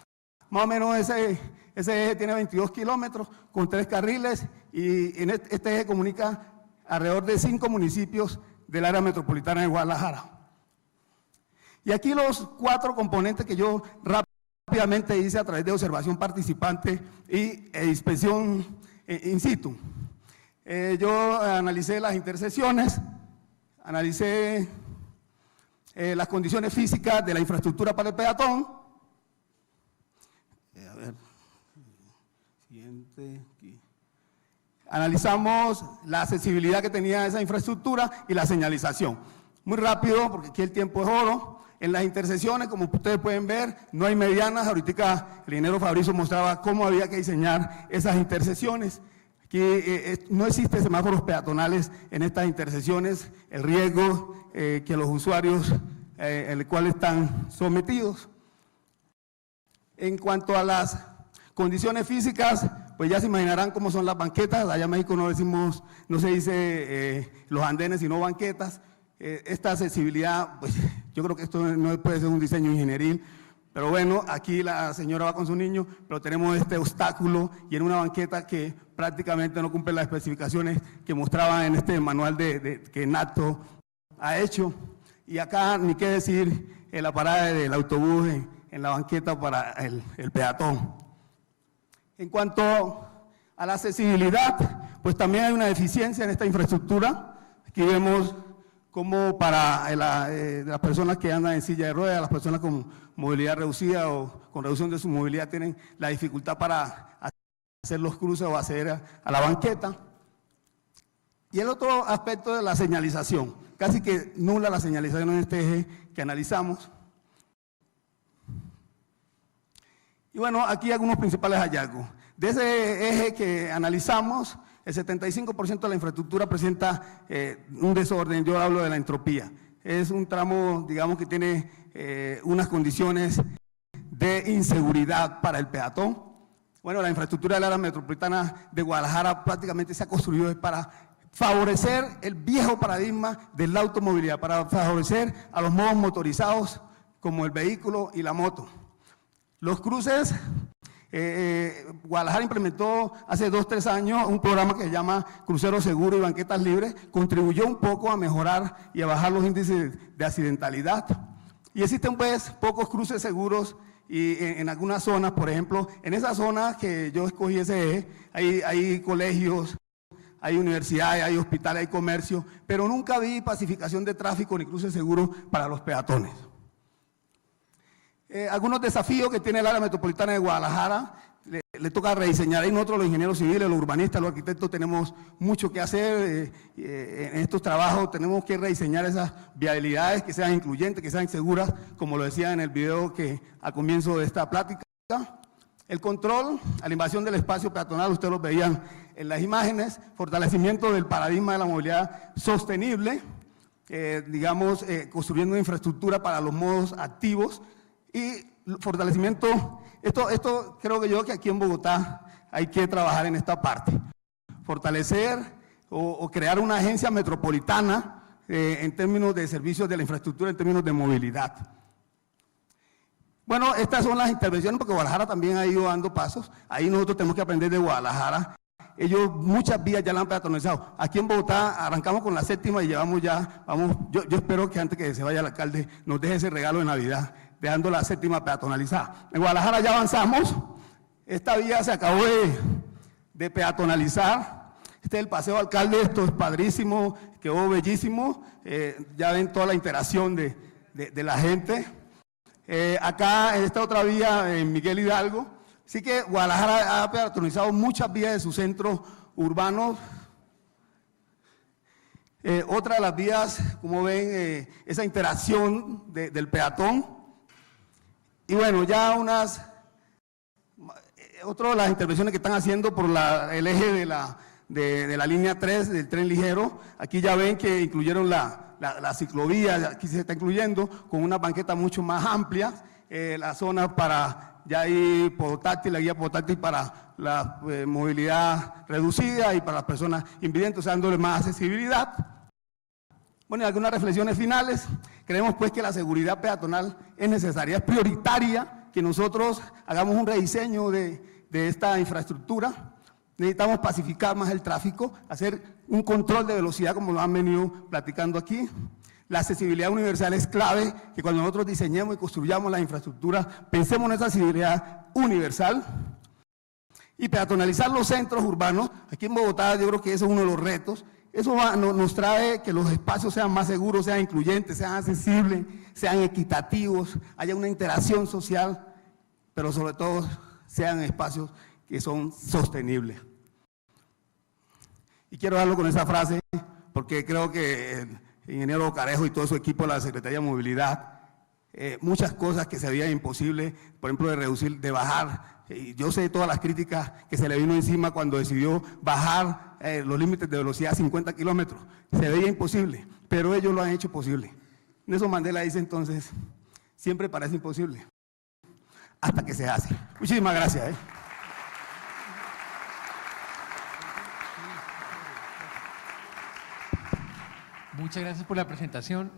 Más o menos ese eje tiene 22 kilómetros con 3 carriles, y en este eje comunica alrededor de 5 municipios del área metropolitana de Guadalajara. Y aquí los 4 componentes que yo rápidamente hice a través de observación participante e inspección in situ. Yo analicé las intersecciones, analicé las condiciones físicas de la infraestructura para el peatón. Analizamos la accesibilidad que tenía esa infraestructura y la señalización. Muy rápido, porque aquí el tiempo es oro. En las intersecciones, como ustedes pueden ver, no hay medianas. Ahorita el ingeniero Fabrizio mostraba cómo había que diseñar esas intersecciones. Aquí no existen semáforos peatonales en estas intersecciones, el riesgo que los usuarios el cual están sometidos. En cuanto a las condiciones físicas, pues ya se imaginarán cómo son las banquetas. Allá en México no se dice los andenes, sino banquetas. Esta accesibilidad, pues yo creo que esto no puede ser un diseño ingenieril, pero bueno, aquí la señora va con su niño, pero tenemos este obstáculo y en una banqueta que prácticamente no cumple las especificaciones que mostraba en este manual que NACTO ha hecho. Y acá ni qué decir la parada del autobús en la banqueta para el peatón. En cuanto a la accesibilidad, pues también hay una deficiencia en esta infraestructura. Aquí vemos cómo para las personas que andan en silla de ruedas, las personas con movilidad reducida o con reducción de su movilidad tienen la dificultad para hacer los cruces o acceder a la banqueta. Y el otro aspecto de la señalización, casi que nula la señalización en este eje que analizamos. Y bueno, aquí algunos principales hallazgos. De ese eje que analizamos, el 75% de la infraestructura presenta un desorden. Yo hablo de la entropía. Es un tramo, digamos, que tiene unas condiciones de inseguridad para el peatón. Bueno, la infraestructura del área metropolitana de Guadalajara prácticamente se ha construido para favorecer el viejo paradigma de la automovilidad, para favorecer a los modos motorizados como el vehículo y la moto. Los cruces, Guadalajara implementó hace 2 o 3 años un programa que se llama Crucero Seguro y Banquetas Libres, contribuyó un poco a mejorar y a bajar los índices de accidentalidad. Y existen pues pocos cruces seguros y en algunas zonas, por ejemplo, en esas zonas que yo escogí ese eje, hay colegios, hay universidades, hay hospitales, hay comercio, pero nunca vi pacificación de tráfico ni cruces seguros para los peatones. Algunos desafíos que tiene el área metropolitana de Guadalajara, le toca rediseñar. Ahí nosotros los ingenieros civiles, los urbanistas, los arquitectos tenemos mucho que hacer en estos trabajos. Tenemos que rediseñar esas viabilidades que sean incluyentes, que sean seguras, como lo decía en el video que al comienzo de esta plática. El control a la invasión del espacio peatonal, ustedes lo veían en las imágenes, fortalecimiento del paradigma de la movilidad sostenible, digamos, construyendo infraestructura para los modos activos y fortalecimiento. Esto creo que que aquí en Bogotá hay que trabajar en esta parte. Fortalecer o crear una agencia metropolitana en términos de servicios de la infraestructura, en términos de movilidad. Bueno, estas son las intervenciones porque Guadalajara también ha ido dando pasos. Ahí nosotros tenemos que aprender de Guadalajara. Ellos muchas vías ya la han peatonalizado. Aquí en Bogotá arrancamos con la 7ª y llevamos ya, yo espero que antes que se vaya el alcalde nos deje ese regalo de Navidad, dejando la 7ª peatonalizada. En Guadalajara ya avanzamos, esta vía se acabó de peatonalizar. Este es el Paseo Alcalde, esto es padrísimo, quedó bellísimo, ya ven toda la interacción de la gente. Acá en esta otra vía, en Miguel Hidalgo, así que Guadalajara ha peatonalizado muchas vías de sus centros urbanos. Otra de las vías, como ven, esa interacción del peatón. Y bueno, ya otra de las intervenciones que están haciendo por el eje de la línea 3 del tren ligero. Aquí ya ven que incluyeron la ciclovía, aquí se está incluyendo con una banqueta mucho más amplia, la zona para ya hay podotáctil, la guía podotáctil para la movilidad reducida y para las personas invidentes, dándole más accesibilidad. Bueno, y algunas reflexiones finales. Creemos pues que la seguridad peatonal es necesaria, es prioritaria que nosotros hagamos un rediseño de esta infraestructura. Necesitamos pacificar más el tráfico, hacer un control de velocidad como lo han venido platicando aquí. La accesibilidad universal es clave, que cuando nosotros diseñemos y construyamos la infraestructura, pensemos en esa accesibilidad universal. Y peatonalizar los centros urbanos. Aquí en Bogotá yo creo que eso es uno de los retos. Eso nos trae que los espacios sean más seguros, sean incluyentes, sean accesibles, sean equitativos, haya una interacción social, pero sobre todo sean espacios que son sostenibles. Y quiero darlo con esa frase, porque creo que el ingeniero Carejo y todo su equipo de la Secretaría de Movilidad muchas cosas que se veían imposibles, por ejemplo, de reducir, de bajar. Yo sé todas las críticas que se le vino encima cuando decidió bajar los límites de velocidad a 50 kilómetros. Se veía imposible, pero ellos lo han hecho posible. Nelson Mandela dice entonces, siempre parece imposible, hasta que se hace. Muchísimas gracias. Muchas gracias por la presentación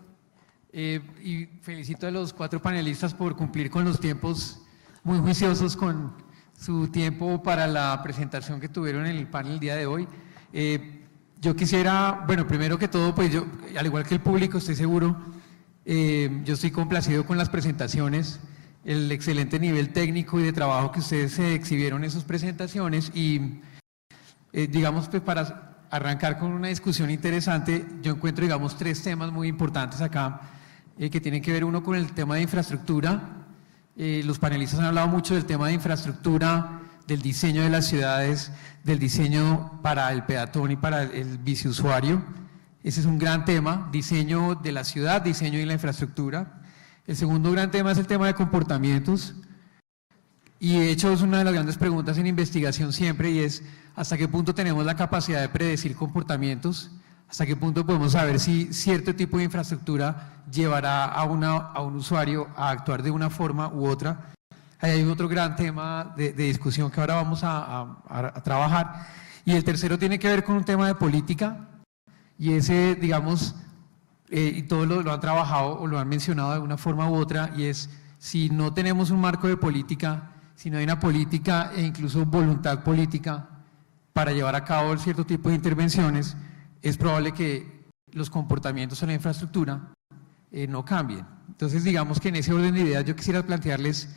y felicito a los 4 panelistas por cumplir con los tiempos, muy juiciosos con su tiempo para la presentación que tuvieron en el panel el día de hoy. Yo quisiera, bueno, primero que todo, pues yo, al igual que el público, estoy seguro, yo estoy complacido con las presentaciones, el excelente nivel técnico y de trabajo que ustedes exhibieron en sus presentaciones y, digamos, pues para arrancar con una discusión interesante, yo encuentro, digamos, 3 temas muy importantes acá, que tienen que ver uno con el tema de infraestructura. Los panelistas han hablado mucho del tema de infraestructura, del diseño de las ciudades, del diseño para el peatón y para el biciusuario. Ese es un gran tema, diseño de la ciudad, diseño y la infraestructura. El segundo gran tema es el tema de comportamientos. Y de hecho es una de las grandes preguntas en investigación siempre y es hasta qué punto tenemos la capacidad de predecir comportamientos, hasta qué punto podemos saber si cierto tipo de infraestructura llevará a un usuario a actuar de una forma u otra. Ahí hay otro gran tema de discusión que ahora vamos a trabajar. Y el tercero tiene que ver con un tema de política y ese, digamos, y todos lo han trabajado o lo han mencionado de una forma u otra, y es si no tenemos un marco de política, si no hay una política e incluso voluntad política para llevar a cabo cierto tipo de intervenciones, es probable que los comportamientos en la infraestructura no cambien. Entonces, digamos que en ese orden de ideas yo quisiera plantearles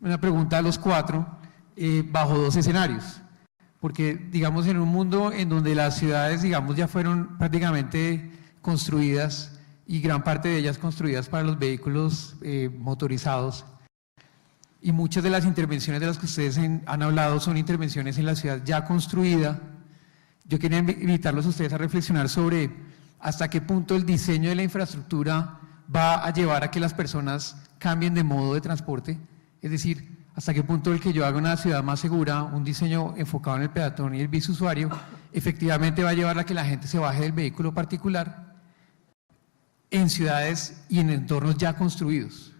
una pregunta a los 4 bajo 2 escenarios, porque digamos en un mundo en donde las ciudades, digamos, ya fueron prácticamente construidas y gran parte de ellas construidas para los vehículos motorizados, y muchas de las intervenciones de las que ustedes han hablado son intervenciones en la ciudad ya construida. Yo quería invitarlos a ustedes a reflexionar sobre hasta qué punto el diseño de la infraestructura va a llevar a que las personas cambien de modo de transporte, es decir, hasta qué punto el que yo haga una ciudad más segura, un diseño enfocado en el peatón y el biciusuario, efectivamente va a llevar a que la gente se baje del vehículo particular en ciudades y en entornos ya construidos.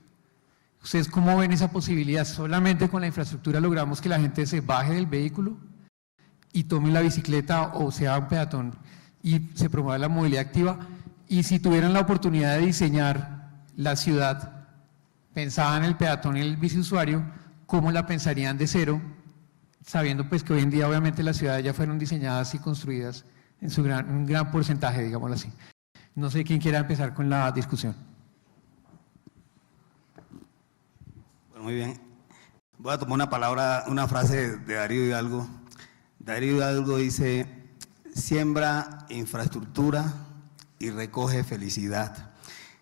¿Ustedes cómo ven esa posibilidad? ¿Solamente con la infraestructura logramos que la gente se baje del vehículo y tome la bicicleta o sea un peatón y se promueva la movilidad activa? Y si tuvieran la oportunidad de diseñar la ciudad pensada en el peatón y el biciusuario, ¿cómo la pensarían de cero? Sabiendo pues que hoy en día obviamente las ciudades ya fueron diseñadas y construidas en un gran porcentaje, digámoslo así. No sé quién quiera empezar con la discusión. Muy bien. Voy a tomar una frase de Darío Hidalgo. Darío Hidalgo dice, siembra infraestructura y recoge felicidad.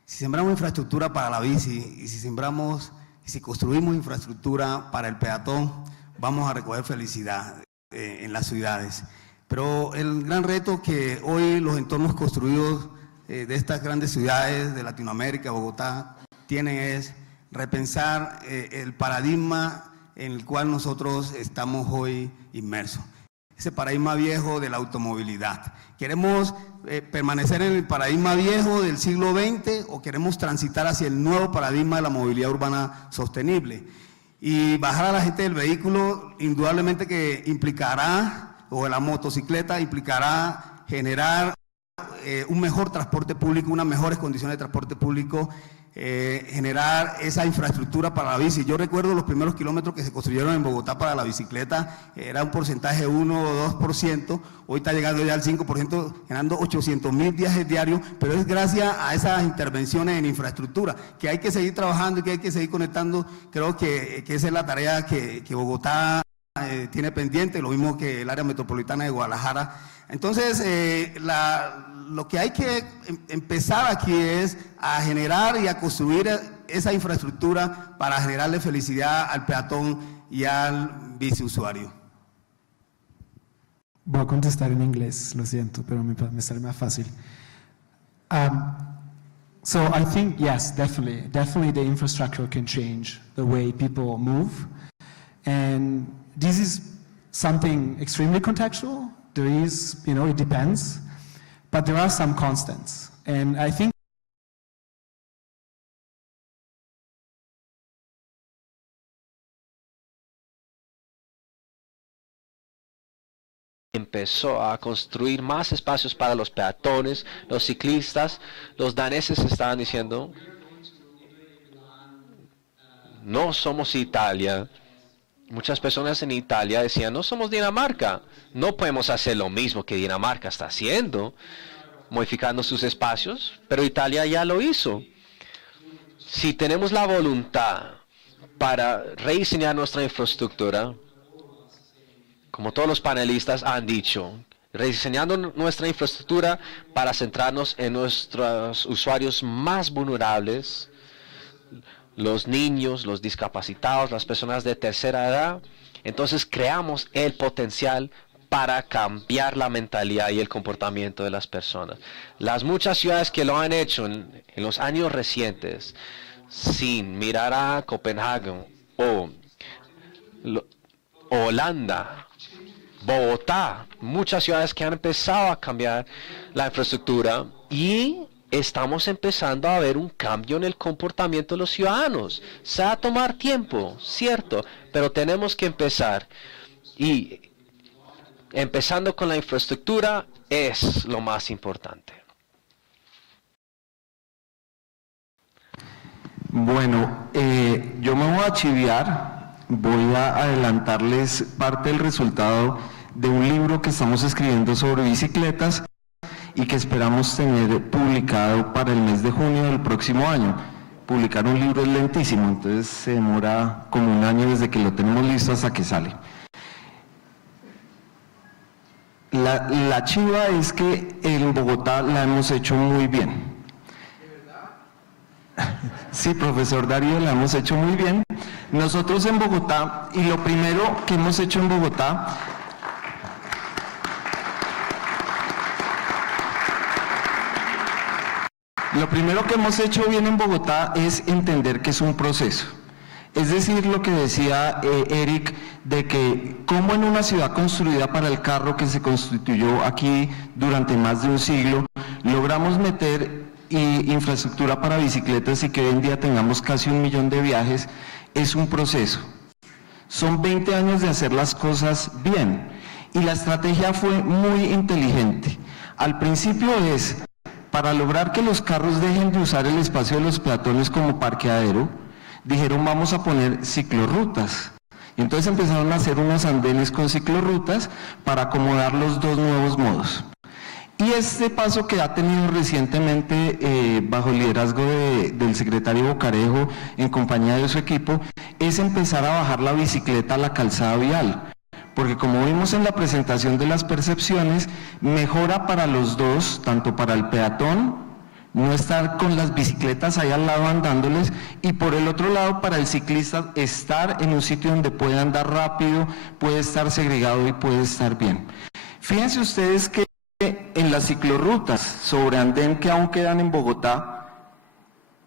Si sembramos infraestructura para la bici y si construimos infraestructura para el peatón, vamos a recoger felicidad en las ciudades. Pero el gran reto que hoy los entornos construidos de estas grandes ciudades de Latinoamérica, Bogotá, tienen es repensar el paradigma en el cual nosotros estamos hoy inmersos. Ese paradigma viejo de la automovilidad. ¿Queremos permanecer en el paradigma viejo del siglo XX o queremos transitar hacia el nuevo paradigma de la movilidad urbana sostenible? Y bajar a la gente del vehículo indudablemente que implicará, o de la motocicleta, implicará generar un mejor transporte público, unas mejores condiciones de transporte público, generar esa infraestructura para la bici. Yo recuerdo los primeros kilómetros que se construyeron en Bogotá para la bicicleta, era un porcentaje 1 o 2%, hoy está llegando ya al 5%, generando 800.000 viajes diarios, pero es gracias a esas intervenciones en infraestructura, que hay que seguir trabajando y que hay que seguir conectando. Creo que esa es la tarea que Bogotá tiene pendiente, lo mismo que el área metropolitana de Guadalajara. Entonces, lo que hay que empezar aquí es a generar y a construir esa infraestructura para generarle felicidad al peatón y al biciusuario. Voy a contestar en inglés, lo siento, pero me sale más fácil. So I think, yes, definitely the infrastructure can change the way people move. And this is something extremely contextual. There is, it depends, but there are some constants. And I think empezó a construir más espacios para los peatones, los ciclistas. Los daneses estaban diciendo, no somos Italia. Muchas personas en Italia decían, no somos Dinamarca, no podemos hacer lo mismo que Dinamarca está haciendo, modificando sus espacios, pero Italia ya lo hizo. Si tenemos la voluntad para rediseñar nuestra infraestructura, como todos los panelistas han dicho, rediseñando nuestra infraestructura para centrarnos en nuestros usuarios más vulnerables, los niños, los discapacitados, las personas de tercera edad, entonces creamos el potencial para cambiar la mentalidad y el comportamiento de las personas. Las muchas ciudades que lo han hecho en los años recientes, sin mirar a Copenhague o Holanda, Bogotá, muchas ciudades que han empezado a cambiar la infraestructura y estamos empezando a ver un cambio en el comportamiento de los ciudadanos. Se va a tomar tiempo, cierto, pero tenemos que empezar. Y empezando con la infraestructura es lo más importante. Bueno, yo me voy a chiviar, voy a adelantarles parte del resultado de un libro que estamos escribiendo sobre bicicletas y que esperamos tener publicado para el mes de junio del próximo año. Publicar un libro es lentísimo, entonces se demora como un año desde que lo tenemos listo hasta que sale. La chiva es que en Bogotá la hemos hecho muy bien. Sí, profesor Darío, la hemos hecho muy bien. Nosotros en Bogotá, y lo primero que hemos hecho en Bogotá, lo primero que hemos hecho bien en Bogotá es entender que es un proceso. Es decir, lo que decía Eric, de que como en una ciudad construida para el carro que se constituyó aquí durante más de un siglo, logramos meter infraestructura para bicicletas y que hoy en día tengamos casi 1 millón de viajes, es un proceso. Son 20 años de hacer las cosas bien y la estrategia fue muy inteligente. Al principio es, para lograr que los carros dejen de usar el espacio de los peatones como parqueadero, dijeron vamos a poner ciclorrutas. Y entonces empezaron a hacer unos andenes con ciclorrutas para acomodar los dos nuevos modos. Y este paso que ha tenido recientemente bajo el liderazgo del secretario Bocarejo en compañía de su equipo, es empezar a bajar la bicicleta a la calzada vial. Porque como vimos en la presentación de las percepciones, mejora para los dos, tanto para el peatón, no estar con las bicicletas ahí al lado andándoles, y por el otro lado para el ciclista estar en un sitio donde puede andar rápido, puede estar segregado y puede estar bien. Fíjense ustedes que en las ciclorrutas sobre andén que aún quedan en Bogotá,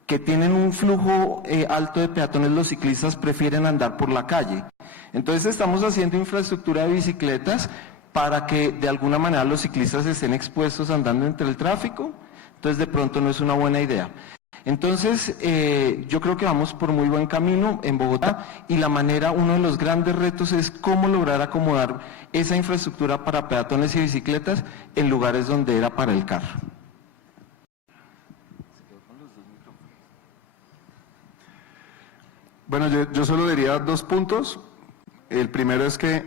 que tienen un flujo alto de peatones, los ciclistas prefieren andar por la calle. Entonces estamos haciendo infraestructura de bicicletas para que de alguna manera los ciclistas estén expuestos andando entre el tráfico, entonces de pronto no es una buena idea. Entonces yo creo que vamos por muy buen camino en Bogotá y la manera, uno de los grandes retos es cómo lograr acomodar esa infraestructura para peatones y bicicletas en lugares donde era para el carro. Bueno, yo solo diría 2 puntos. El primero es que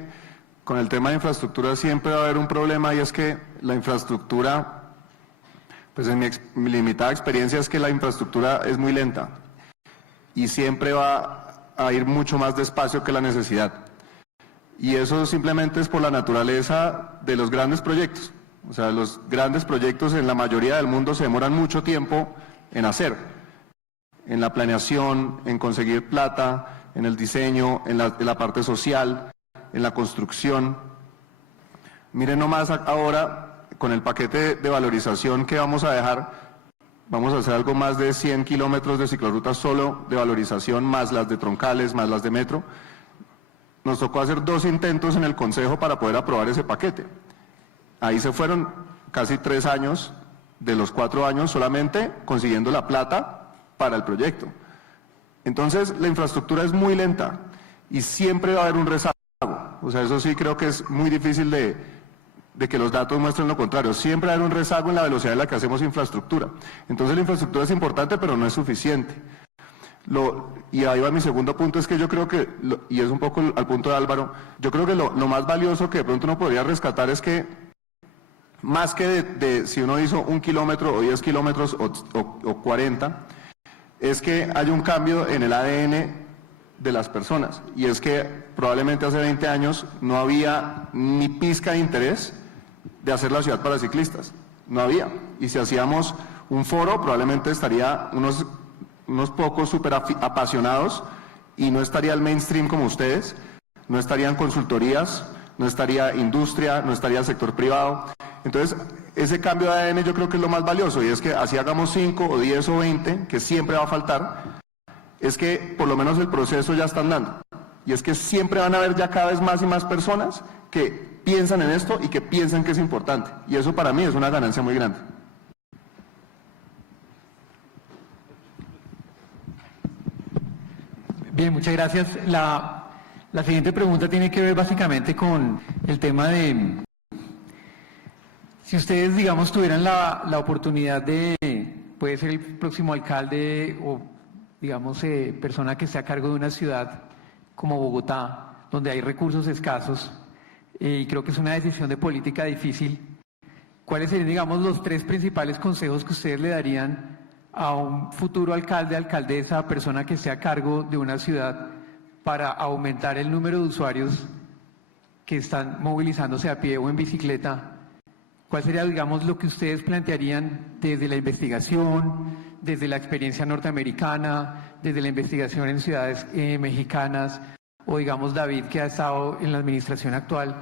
con el tema de infraestructura siempre va a haber un problema y es que la infraestructura, pues en mi limitada experiencia es que la infraestructura es muy lenta y siempre va a ir mucho más despacio que la necesidad. Y eso simplemente es por la naturaleza de los grandes proyectos. O sea, los grandes proyectos en la mayoría del mundo se demoran mucho tiempo en hacer, en la planeación, en conseguir plata, en el diseño, en la parte social, en la construcción. Miren nomás ahora, con el paquete de valorización que vamos a dejar, Vamos a hacer algo más de 100 kilómetros de ciclorrutas solo de valorización, más las de troncales, más las de metro. Nos tocó hacer 2 intentos en el Consejo para poder aprobar ese paquete. Ahí se fueron casi 3 años de los 4 años solamente consiguiendo la plata para el proyecto. Entonces la infraestructura es muy lenta y siempre va a haber un rezago. O sea, eso sí creo que es muy difícil de que los datos muestren lo contrario. Siempre va a haber un rezago en la velocidad en la que hacemos infraestructura. Entonces la infraestructura es importante, pero no es suficiente. Y ahí va mi segundo punto, es que yo creo que, y es un poco al punto de Álvaro, yo creo que lo más valioso que de pronto uno podría rescatar es que, más que de si uno hizo 1 kilómetro o 10 kilómetros o 40, es que hay un cambio en el ADN de las personas. Y es que probablemente hace 20 años no había ni pizca de interés de hacer la ciudad para ciclistas. No había. Y si hacíamos un foro, probablemente estaría unos pocos súper apasionados y no estaría el mainstream como ustedes, no estarían consultorías, no estaría industria, no estaría el sector privado. Entonces, ese cambio de ADN yo creo que es lo más valioso, y es que así hagamos 5 o 10 o 20, que siempre va a faltar, es que por lo menos el proceso ya está andando. Y es que siempre van a haber ya cada vez más y más personas que piensan en esto y que piensan que es importante. Y eso para mí es una ganancia muy grande. Bien, muchas gracias. La siguiente pregunta tiene que ver básicamente con el tema de si ustedes, digamos, tuvieran la oportunidad de, puede ser el próximo alcalde o, digamos, persona que esté a cargo de una ciudad como Bogotá, donde hay recursos escasos, y creo que es una decisión de política difícil, ¿cuáles serían, digamos, los 3 principales consejos que ustedes le darían a un futuro alcalde, alcaldesa, persona que esté a cargo de una ciudad para aumentar el número de usuarios que están movilizándose a pie o en bicicleta? ¿Cuál sería, digamos, lo que ustedes plantearían desde la investigación, desde la experiencia norteamericana, desde la investigación en ciudades mexicanas, o digamos David, que ha estado en la administración actual?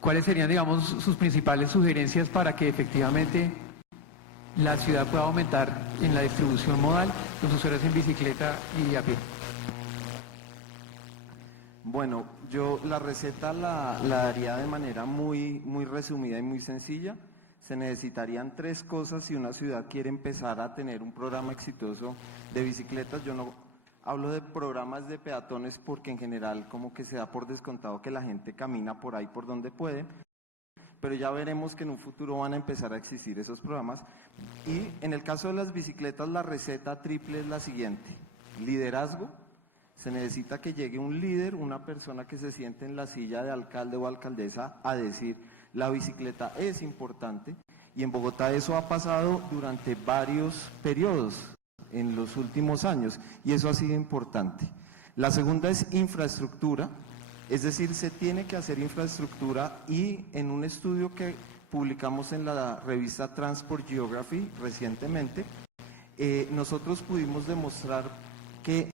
¿Cuáles serían, digamos, sus principales sugerencias para que efectivamente la ciudad pueda aumentar en la distribución modal los usuarios en bicicleta y a pie? Bueno, yo la receta la daría de manera muy resumida y muy sencilla. Se necesitarían 3 cosas si una ciudad quiere empezar a tener un programa exitoso de bicicletas. Yo no hablo de programas de peatones porque en general como que se da por descontado que la gente camina por ahí por donde puede, pero ya veremos que en un futuro van a empezar a existir esos programas. Y en el caso de las bicicletas, la receta triple es la siguiente: liderazgo. Se necesita que llegue un líder, una persona que se siente en la silla de alcalde o alcaldesa a decir la bicicleta es importante, y en Bogotá eso ha pasado durante varios periodos en los últimos años y eso ha sido importante. La segunda es infraestructura, es decir, se tiene que hacer infraestructura, y en un estudio que publicamos en la revista Transport Geography recientemente, nosotros pudimos demostrar que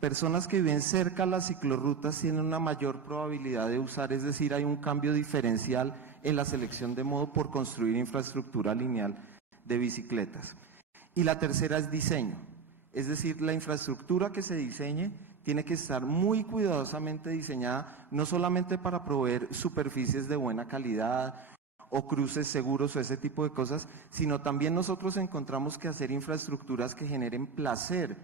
personas que viven cerca a las ciclorrutas tienen una mayor probabilidad de usar, es decir, hay un cambio diferencial en la selección de modo por construir infraestructura lineal de bicicletas. Y la tercera es diseño, es decir, la infraestructura que se diseñe tiene que estar muy cuidadosamente diseñada, no solamente para proveer superficies de buena calidad o cruces seguros o ese tipo de cosas, sino también nosotros encontramos que hacer infraestructuras que generen placer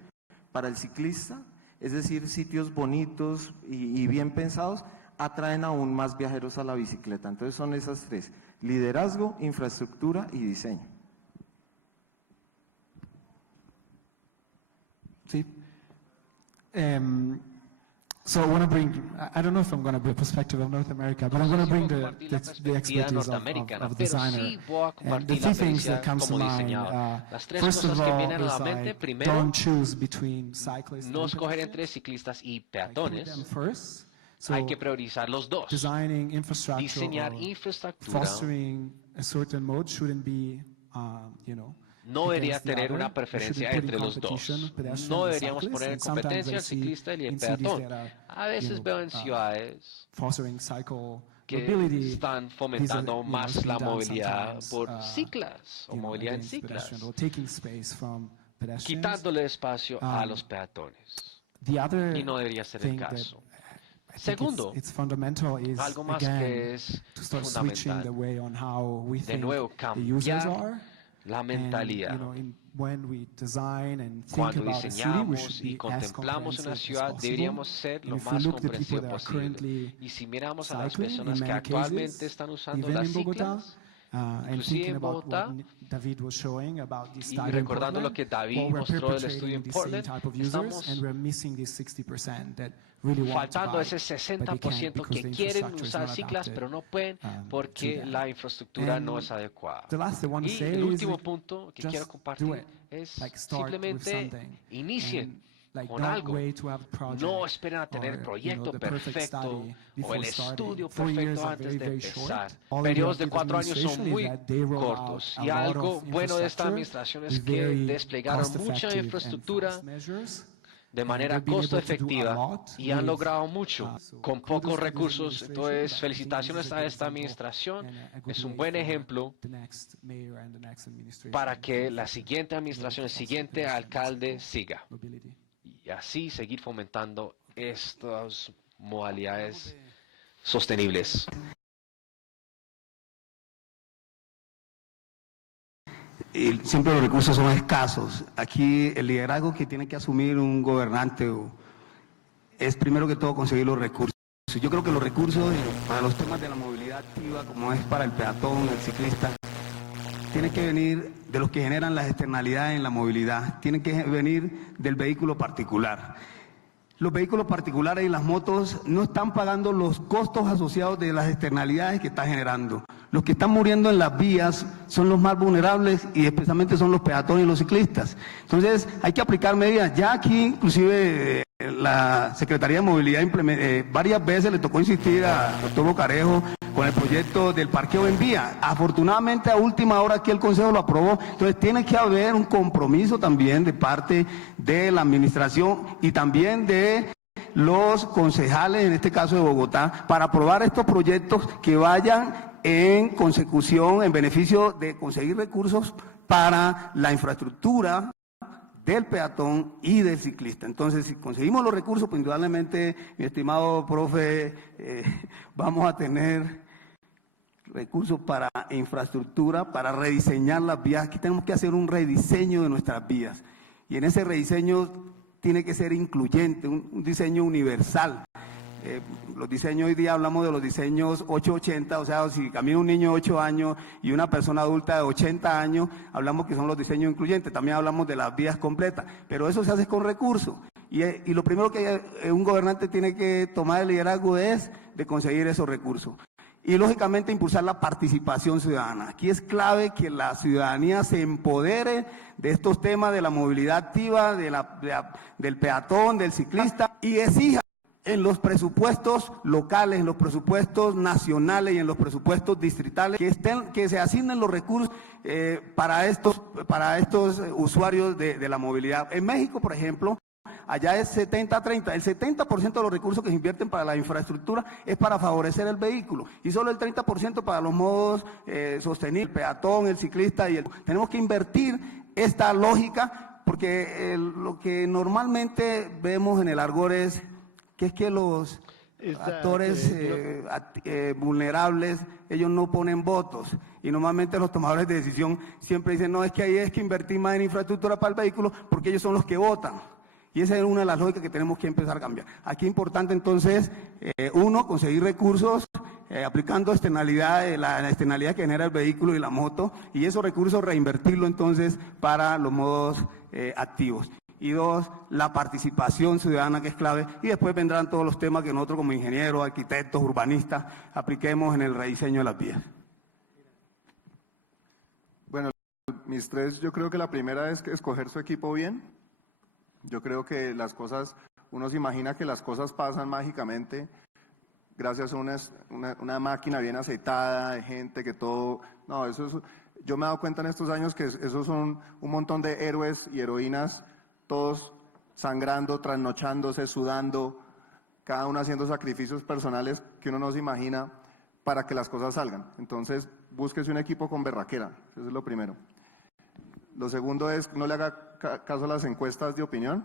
para el ciclista, es decir, sitios bonitos y bien pensados, atraen aún más viajeros a la bicicleta. Entonces son esas 3, liderazgo, infraestructura y diseño. Sí. So I want to bring, I don't know if I'm going to bring a perspective of North America, but I'm going to bring the expertise of designer. And the 3 things that come to mind, first of all, is like, don't choose between cyclists and no escoger entre ciclistas y peatones. Hay que priorizar los dos. Designing infrastructure, diseñar infraestructura, fostering a certain mode shouldn't be, no debería tener una preferencia entre los dos. No deberíamos poner en competencia al ciclista y el peatón. A veces veo en ciudades que están fomentando más la movilidad por ciclas o movilidad en ciclas, quitándole espacio a los peatones. Y no debería ser el caso. Segundo, algo más que es fundamental, de nuevo, cambiar la mentalidad. Cuando diseñamos y contemplamos una ciudad, deberíamos ser lo más comprensivo posible. Y si miramos a las personas que actualmente están usando las ciclas, inclusive en Bogotá, y recordando lo que David mostró del estudio en Portland, estamos faltando ese 60% que quieren usar ciclas pero no pueden porque la infraestructura no es adecuada. Y el último punto que quiero compartir es simplemente inicien con algo. No esperen a tener el proyecto perfecto o el estudio perfecto antes de empezar. Periodos de 4 años son muy cortos y algo bueno de esta administración es que desplegaron mucha infraestructura de manera costo efectiva y han logrado mucho con pocos recursos. Entonces, felicitaciones a esta administración. Es un buen ejemplo para que la siguiente administración, el siguiente alcalde siga. Y así seguir fomentando estas modalidades sostenibles. Siempre los recursos son escasos. Aquí el liderazgo que tiene que asumir un gobernante es primero que todo conseguir los recursos. Yo creo que los recursos para los temas de la movilidad activa, como es para el peatón, el ciclista, tienen que venir de los que generan las externalidades en la movilidad, tienen que venir del vehículo particular. Los vehículos particulares y las motos no están pagando los costos asociados de las externalidades que está generando. Los que están muriendo en las vías son los más vulnerables y especialmente son los peatones y los ciclistas. Entonces hay que aplicar medidas. Ya aquí inclusive la Secretaría de Movilidad varias veces le tocó insistir al doctor Bocarejo con el proyecto del parqueo en vía. Afortunadamente a última hora aquí el Consejo lo aprobó. Entonces tiene que haber un compromiso también de parte de la administración y también de los concejales, en este caso de Bogotá, para aprobar estos proyectos que vayan en consecución, en beneficio de conseguir recursos para la infraestructura del peatón y del ciclista. Entonces, si conseguimos los recursos, pues indudablemente, mi estimado profe, vamos a tener recursos para infraestructura, para rediseñar las vías. Aquí tenemos que hacer un rediseño de nuestras vías. Y en ese rediseño tiene que ser incluyente, un diseño universal. Los diseños, hoy día hablamos de los diseños 880, o sea, si camina un niño de 8 años y una persona adulta de 80 años, hablamos que son los diseños incluyentes, también hablamos de las vías completas, pero eso se hace con recursos. Y lo primero que un gobernante tiene que tomar el liderazgo es de conseguir esos recursos. Y lógicamente impulsar la participación ciudadana. Aquí es clave que la ciudadanía se empodere de estos temas de la movilidad activa, del peatón, del ciclista y exija en los presupuestos locales, en los presupuestos nacionales y en los presupuestos distritales que se asignen los recursos para estos usuarios de la movilidad. En México, por ejemplo, allá es 70-30, el 70% de los recursos que se invierten para la infraestructura es para favorecer el vehículo y solo el 30% para los modos sostenibles, el peatón, el ciclista Tenemos que invertir esta lógica porque lo que normalmente vemos en el Argor es que los actores vulnerables, ellos no ponen votos y normalmente los tomadores de decisión siempre dicen, no, es que ahí es que invertir más en infraestructura para el vehículo porque ellos son los que votan. Y esa es una de las lógicas que tenemos que empezar a cambiar. Aquí es importante entonces, conseguir recursos aplicando la externalidad que genera el vehículo y la moto y esos recursos reinvertirlo entonces para los modos activos. Y 2, la participación ciudadana que es clave y después vendrán todos los temas que nosotros como ingenieros, arquitectos, urbanistas apliquemos en el rediseño de las vías. Bueno, mis tres, yo creo que la primera es escoger su equipo bien. Yo creo que las cosas, uno se imagina que las cosas pasan mágicamente gracias a una máquina bien aceitada, de gente que todo, no, eso Yo me he dado cuenta en estos años que esos son un montón de héroes y heroínas, todos sangrando, trasnochándose, sudando, cada uno haciendo sacrificios personales que uno no se imagina para que las cosas salgan. Entonces, búsquese un equipo con berraquera, eso es lo primero. Lo segundo es, no le haga caso a las encuestas de opinión.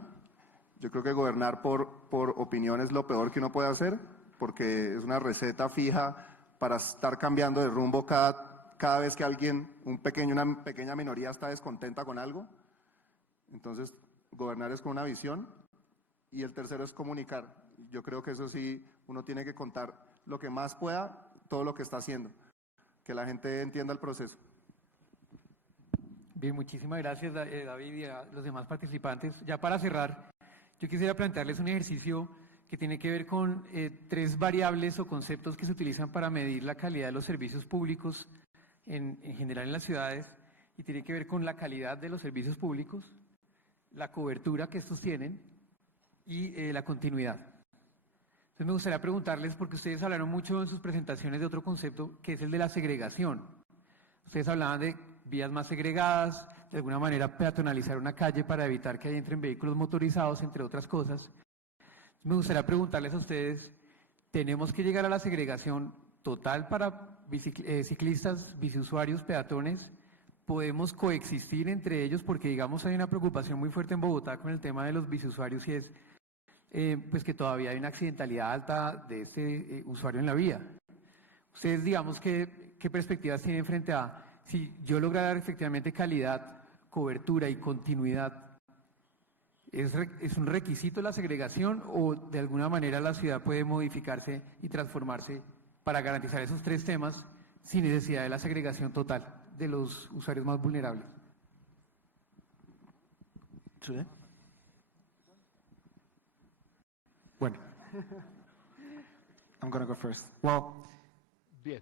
Yo creo que gobernar por opinión es lo peor que uno puede hacer, porque es una receta fija para estar cambiando de rumbo cada vez que alguien, una pequeña minoría está descontenta con algo. Entonces, gobernar es con una visión. Y el tercero es comunicar. Yo creo que eso sí, uno tiene que contar lo que más pueda, todo lo que está haciendo, que la gente entienda el proceso. Bien, muchísimas gracias David y a los demás participantes. Ya para cerrar, yo quisiera plantearles un ejercicio que tiene que ver con 3 variables o conceptos que se utilizan para medir la calidad de los servicios públicos en general en las ciudades, y tiene que ver con la calidad de los servicios públicos, la cobertura que estos tienen y la continuidad. Entonces me gustaría preguntarles, porque ustedes hablaron mucho en sus presentaciones de otro concepto, que es el de la segregación. Ustedes hablaban de vías más segregadas, de alguna manera peatonalizar una calle para evitar que ahí entren vehículos motorizados, entre otras cosas. Me gustaría preguntarles a ustedes, ¿tenemos que llegar a la segregación total para ciclistas, biciusuarios, peatones? ¿Podemos coexistir entre ellos? Porque, digamos, hay una preocupación muy fuerte en Bogotá con el tema de los biciusuarios, y es pues que todavía hay una accidentalidad alta de este usuario en la vía. Ustedes, digamos, ¿qué perspectivas tienen frente a si yo lograra dar efectivamente calidad, cobertura y continuidad? ¿Es un requisito la segregación o de alguna manera la ciudad puede modificarse y transformarse para garantizar esos 3 temas sin necesidad de la segregación total de los usuarios más vulnerables? ¿Sí? Bueno, I'm going to go first. Well, Bien.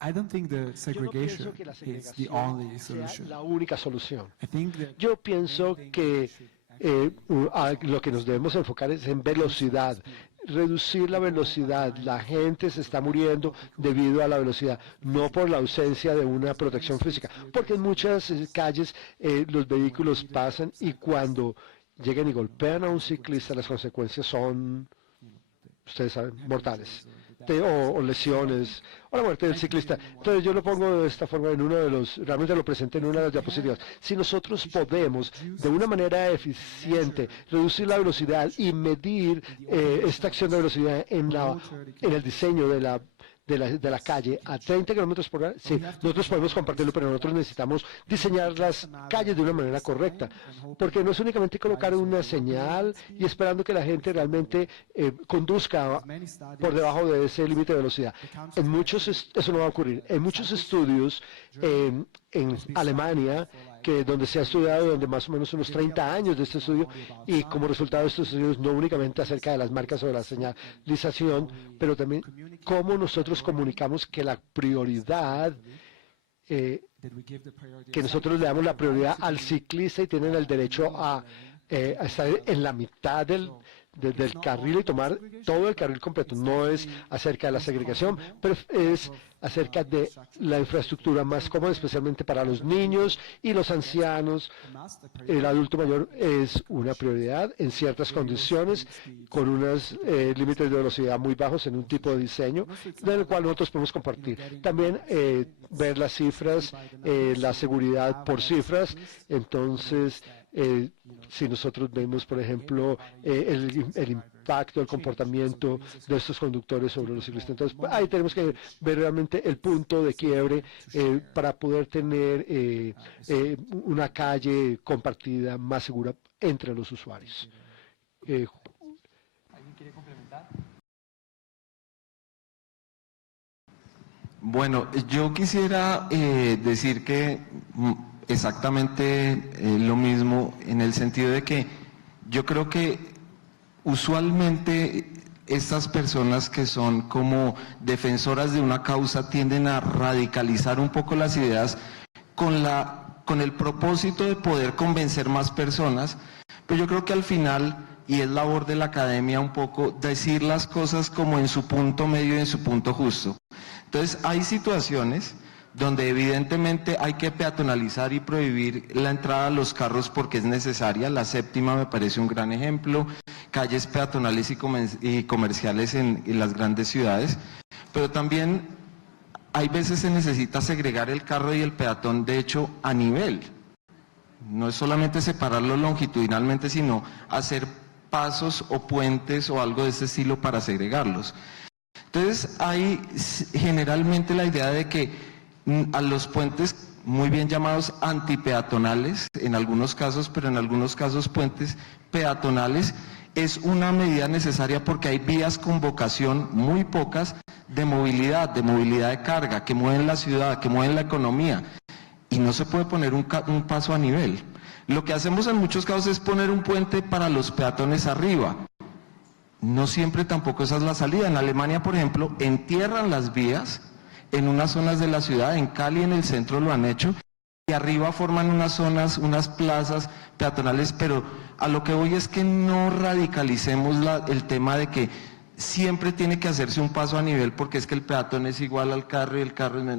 I don't think the Yo no segregation pienso que la is the segregación only sea solution. la única solución. I think that Yo pienso que lo que nos debemos enfocar es en velocidad, reducir la velocidad. La gente se está muriendo debido a la velocidad, no por la ausencia de una protección física, porque en muchas calles los vehículos pasan y cuando llegan y golpean a un ciclista, las consecuencias son, ustedes saben, mortales. O lesiones, o la muerte del ciclista. Entonces yo lo pongo de esta forma realmente lo presenté en una de las diapositivas. Si nosotros podemos, de una manera eficiente, reducir la velocidad y medir esta acción de velocidad en el diseño de la calle a 30 kilómetros por hora, sí, nosotros podemos compartirlo, pero nosotros necesitamos diseñar las calles de una manera correcta, porque no es únicamente colocar una señal y esperando que la gente realmente conduzca por debajo de ese límite de velocidad. Eso no va a ocurrir. En muchos estudios en Alemania, donde se ha estudiado donde más o menos unos 30 años de este estudio, y como resultado de estos estudios no únicamente acerca de las marcas o de la señalización, pero también cómo nosotros comunicamos que la prioridad, que nosotros le damos la prioridad al ciclista y tienen el derecho a estar en la mitad del carril y tomar todo el carril completo. No es acerca de la segregación, pero es acerca de la infraestructura más cómoda, especialmente para los niños y los ancianos. El adulto mayor es una prioridad en ciertas condiciones, con unos límites de velocidad muy bajos en un tipo de diseño, del cual nosotros podemos compartir. También ver las cifras, la seguridad por cifras. Entonces, si nosotros vemos, por ejemplo, el impacto, el comportamiento de estos conductores sobre los ciclistas, entonces ahí tenemos que ver realmente el punto de quiebre para poder tener una calle compartida más segura entre los usuarios. ¿Alguien quiere complementar? Bueno, yo quisiera decir que exactamente lo mismo, en el sentido de que yo creo que usualmente estas personas que son como defensoras de una causa tienden a radicalizar un poco las ideas con el propósito de poder convencer más personas, pero yo creo que al final, y es labor de la academia un poco, decir las cosas como en su punto medio y en su punto justo. Entonces hay situaciones donde evidentemente hay que peatonalizar y prohibir la entrada a los carros porque es necesaria. La séptima me parece un gran ejemplo, calles peatonales y comerciales en las grandes ciudades, pero también hay veces se necesita segregar el carro y el peatón, de hecho, a nivel. No es solamente separarlo longitudinalmente, sino hacer pasos o puentes o algo de ese estilo para segregarlos. Entonces hay generalmente la idea de que a los puentes muy bien llamados antipeatonales, en algunos casos, pero en algunos casos puentes peatonales, es una medida necesaria porque hay vías con vocación muy pocas de movilidad de carga, que mueven la ciudad, que mueven la economía, y no se puede poner un paso a nivel. Lo que hacemos en muchos casos es poner un puente para los peatones arriba. No siempre tampoco esa es la salida. En Alemania, por ejemplo, entierran las vías en unas zonas de la ciudad, en Cali, en el centro lo han hecho, y arriba forman unas zonas, unas plazas peatonales, pero a lo que voy es que no radicalicemos el tema de que siempre tiene que hacerse un paso a nivel porque es que el peatón es igual al carro y el carro es...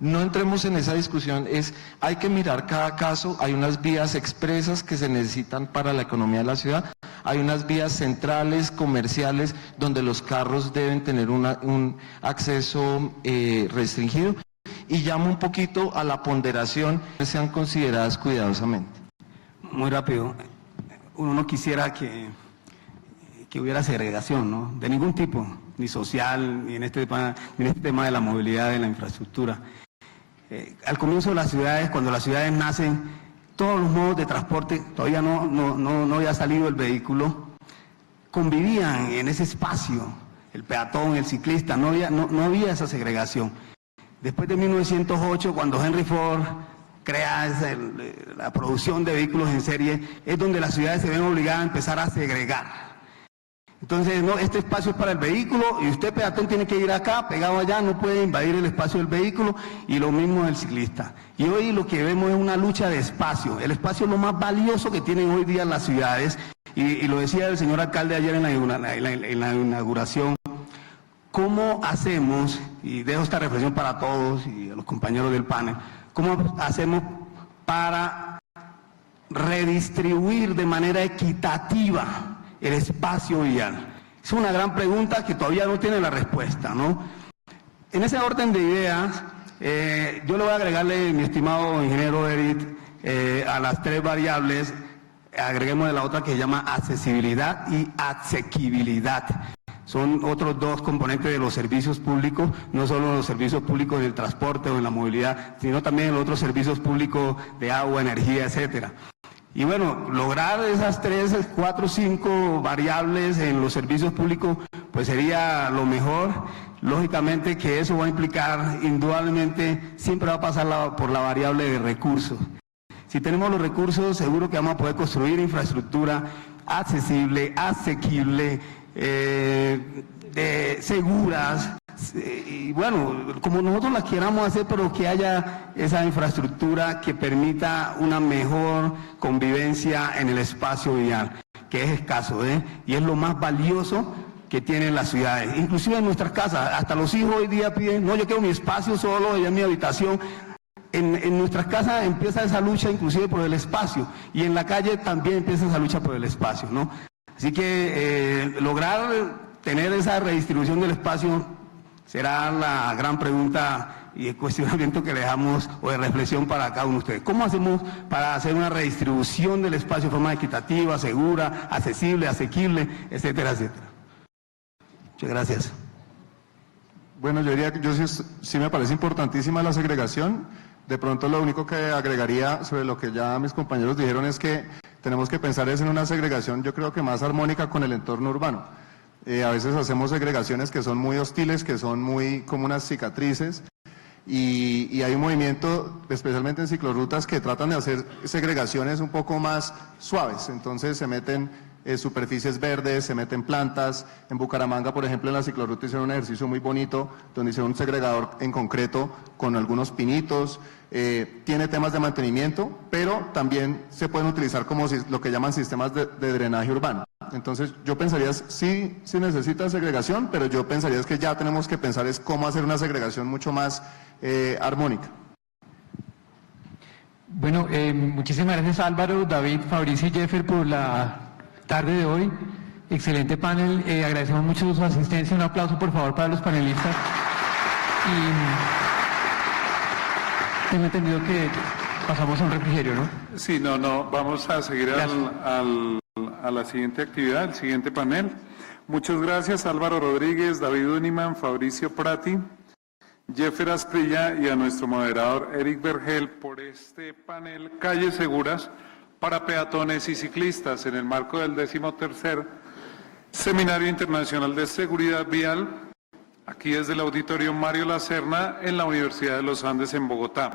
No entremos en esa discusión, hay que mirar cada caso. Hay unas vías expresas que se necesitan para la economía de la ciudad, hay unas vías centrales, comerciales, donde los carros deben tener un acceso restringido, y llamo un poquito a la ponderación que sean consideradas cuidadosamente. Muy rápido, uno no quisiera que hubiera segregación, ¿no? De ningún tipo, ni social, ni en este tema de la movilidad, de la infraestructura. Al comienzo de las ciudades, cuando las ciudades nacen, todos los modos de transporte, todavía no había salido el vehículo, convivían en ese espacio, el peatón, el ciclista, no había esa segregación. Después de 1908, cuando Henry Ford crea la producción de vehículos en serie, es donde las ciudades se ven obligadas a empezar a segregar. Entonces, no, este espacio es para el vehículo y usted peatón tiene que ir acá, pegado allá, no puede invadir el espacio del vehículo, y lo mismo el ciclista. Y hoy lo que vemos es una lucha de espacio. El espacio es lo más valioso que tienen hoy día las ciudades, y lo decía el señor alcalde ayer en la inauguración. ¿Cómo hacemos, y dejo esta reflexión para todos y a los compañeros del panel, cómo hacemos para redistribuir de manera equitativa el espacio vial? Es una gran pregunta que todavía no tiene la respuesta, ¿no? En ese orden de ideas, yo le voy a agregarle, mi estimado ingeniero Eric, a las tres variables, agreguemos de la otra que se llama accesibilidad y asequibilidad. Son otros dos componentes de los servicios públicos, no solo los servicios públicos del transporte o en la movilidad, sino también los otros servicios públicos de agua, energía, etcétera. Y bueno, lograr esas 3, 4, 5 variables en los servicios públicos, pues sería lo mejor. Lógicamente que eso va a implicar, indudablemente, siempre va a pasar por la variable de recursos. Si tenemos los recursos, seguro que vamos a poder construir infraestructura accesible, asequible, seguras, y bueno, como nosotros las queramos hacer, pero que haya esa infraestructura que permita una mejor convivencia en el espacio vial, que es escaso, y es lo más valioso que tienen las ciudades. Inclusive en nuestras casas, hasta los hijos hoy día piden, no, yo quiero mi espacio solo, allá en mi habitación. En nuestras casas empieza esa lucha inclusive por el espacio, y en la calle también empieza esa lucha por el espacio, ¿no? Así que lograr tener esa redistribución del espacio será la gran pregunta y el cuestionamiento que le dejamos, o de reflexión para cada uno de ustedes. ¿Cómo hacemos para hacer una redistribución del espacio de forma equitativa, segura, accesible, asequible, etcétera, etcétera? Muchas gracias. Bueno, yo diría que sí me parece importantísima la segregación. De pronto lo único que agregaría sobre lo que ya mis compañeros dijeron es que tenemos que pensar en una segregación, yo creo que más armónica con el entorno urbano. A veces hacemos segregaciones que son muy hostiles, que son muy como unas cicatrices, y hay un movimiento, especialmente en ciclorrutas, que tratan de hacer segregaciones un poco más suaves. Entonces se meten superficies verdes, se meten plantas. En Bucaramanga, por ejemplo, en la ciclorruta hicieron un ejercicio muy bonito donde hicieron un segregador en concreto con algunos pinitos. Tiene temas de mantenimiento, pero también se pueden utilizar como lo que llaman sistemas de drenaje urbano. Entonces yo pensaría, sí necesita segregación, pero yo pensaría que ya tenemos que pensar es cómo hacer una segregación mucho más armónica. Bueno, muchísimas gracias Álvaro, David, Fabricio y Jeffer por la tarde de hoy. Excelente panel, agradecemos mucho su asistencia. Un aplauso por favor para los panelistas. Y tengo entendido que pasamos a un refrigerio, ¿no? Sí, no, vamos a seguir a la siguiente actividad, el siguiente panel. Muchas gracias Álvaro Rodríguez, David Uniman, Fabricio Prati, Jeffer Asprilla y a nuestro moderador Eric Vergel por este panel Calles Seguras para Peatones y Ciclistas en el marco del 13º Seminario Internacional de Seguridad Vial, aquí desde el Auditorio Mario Lacerna en la Universidad de los Andes en Bogotá.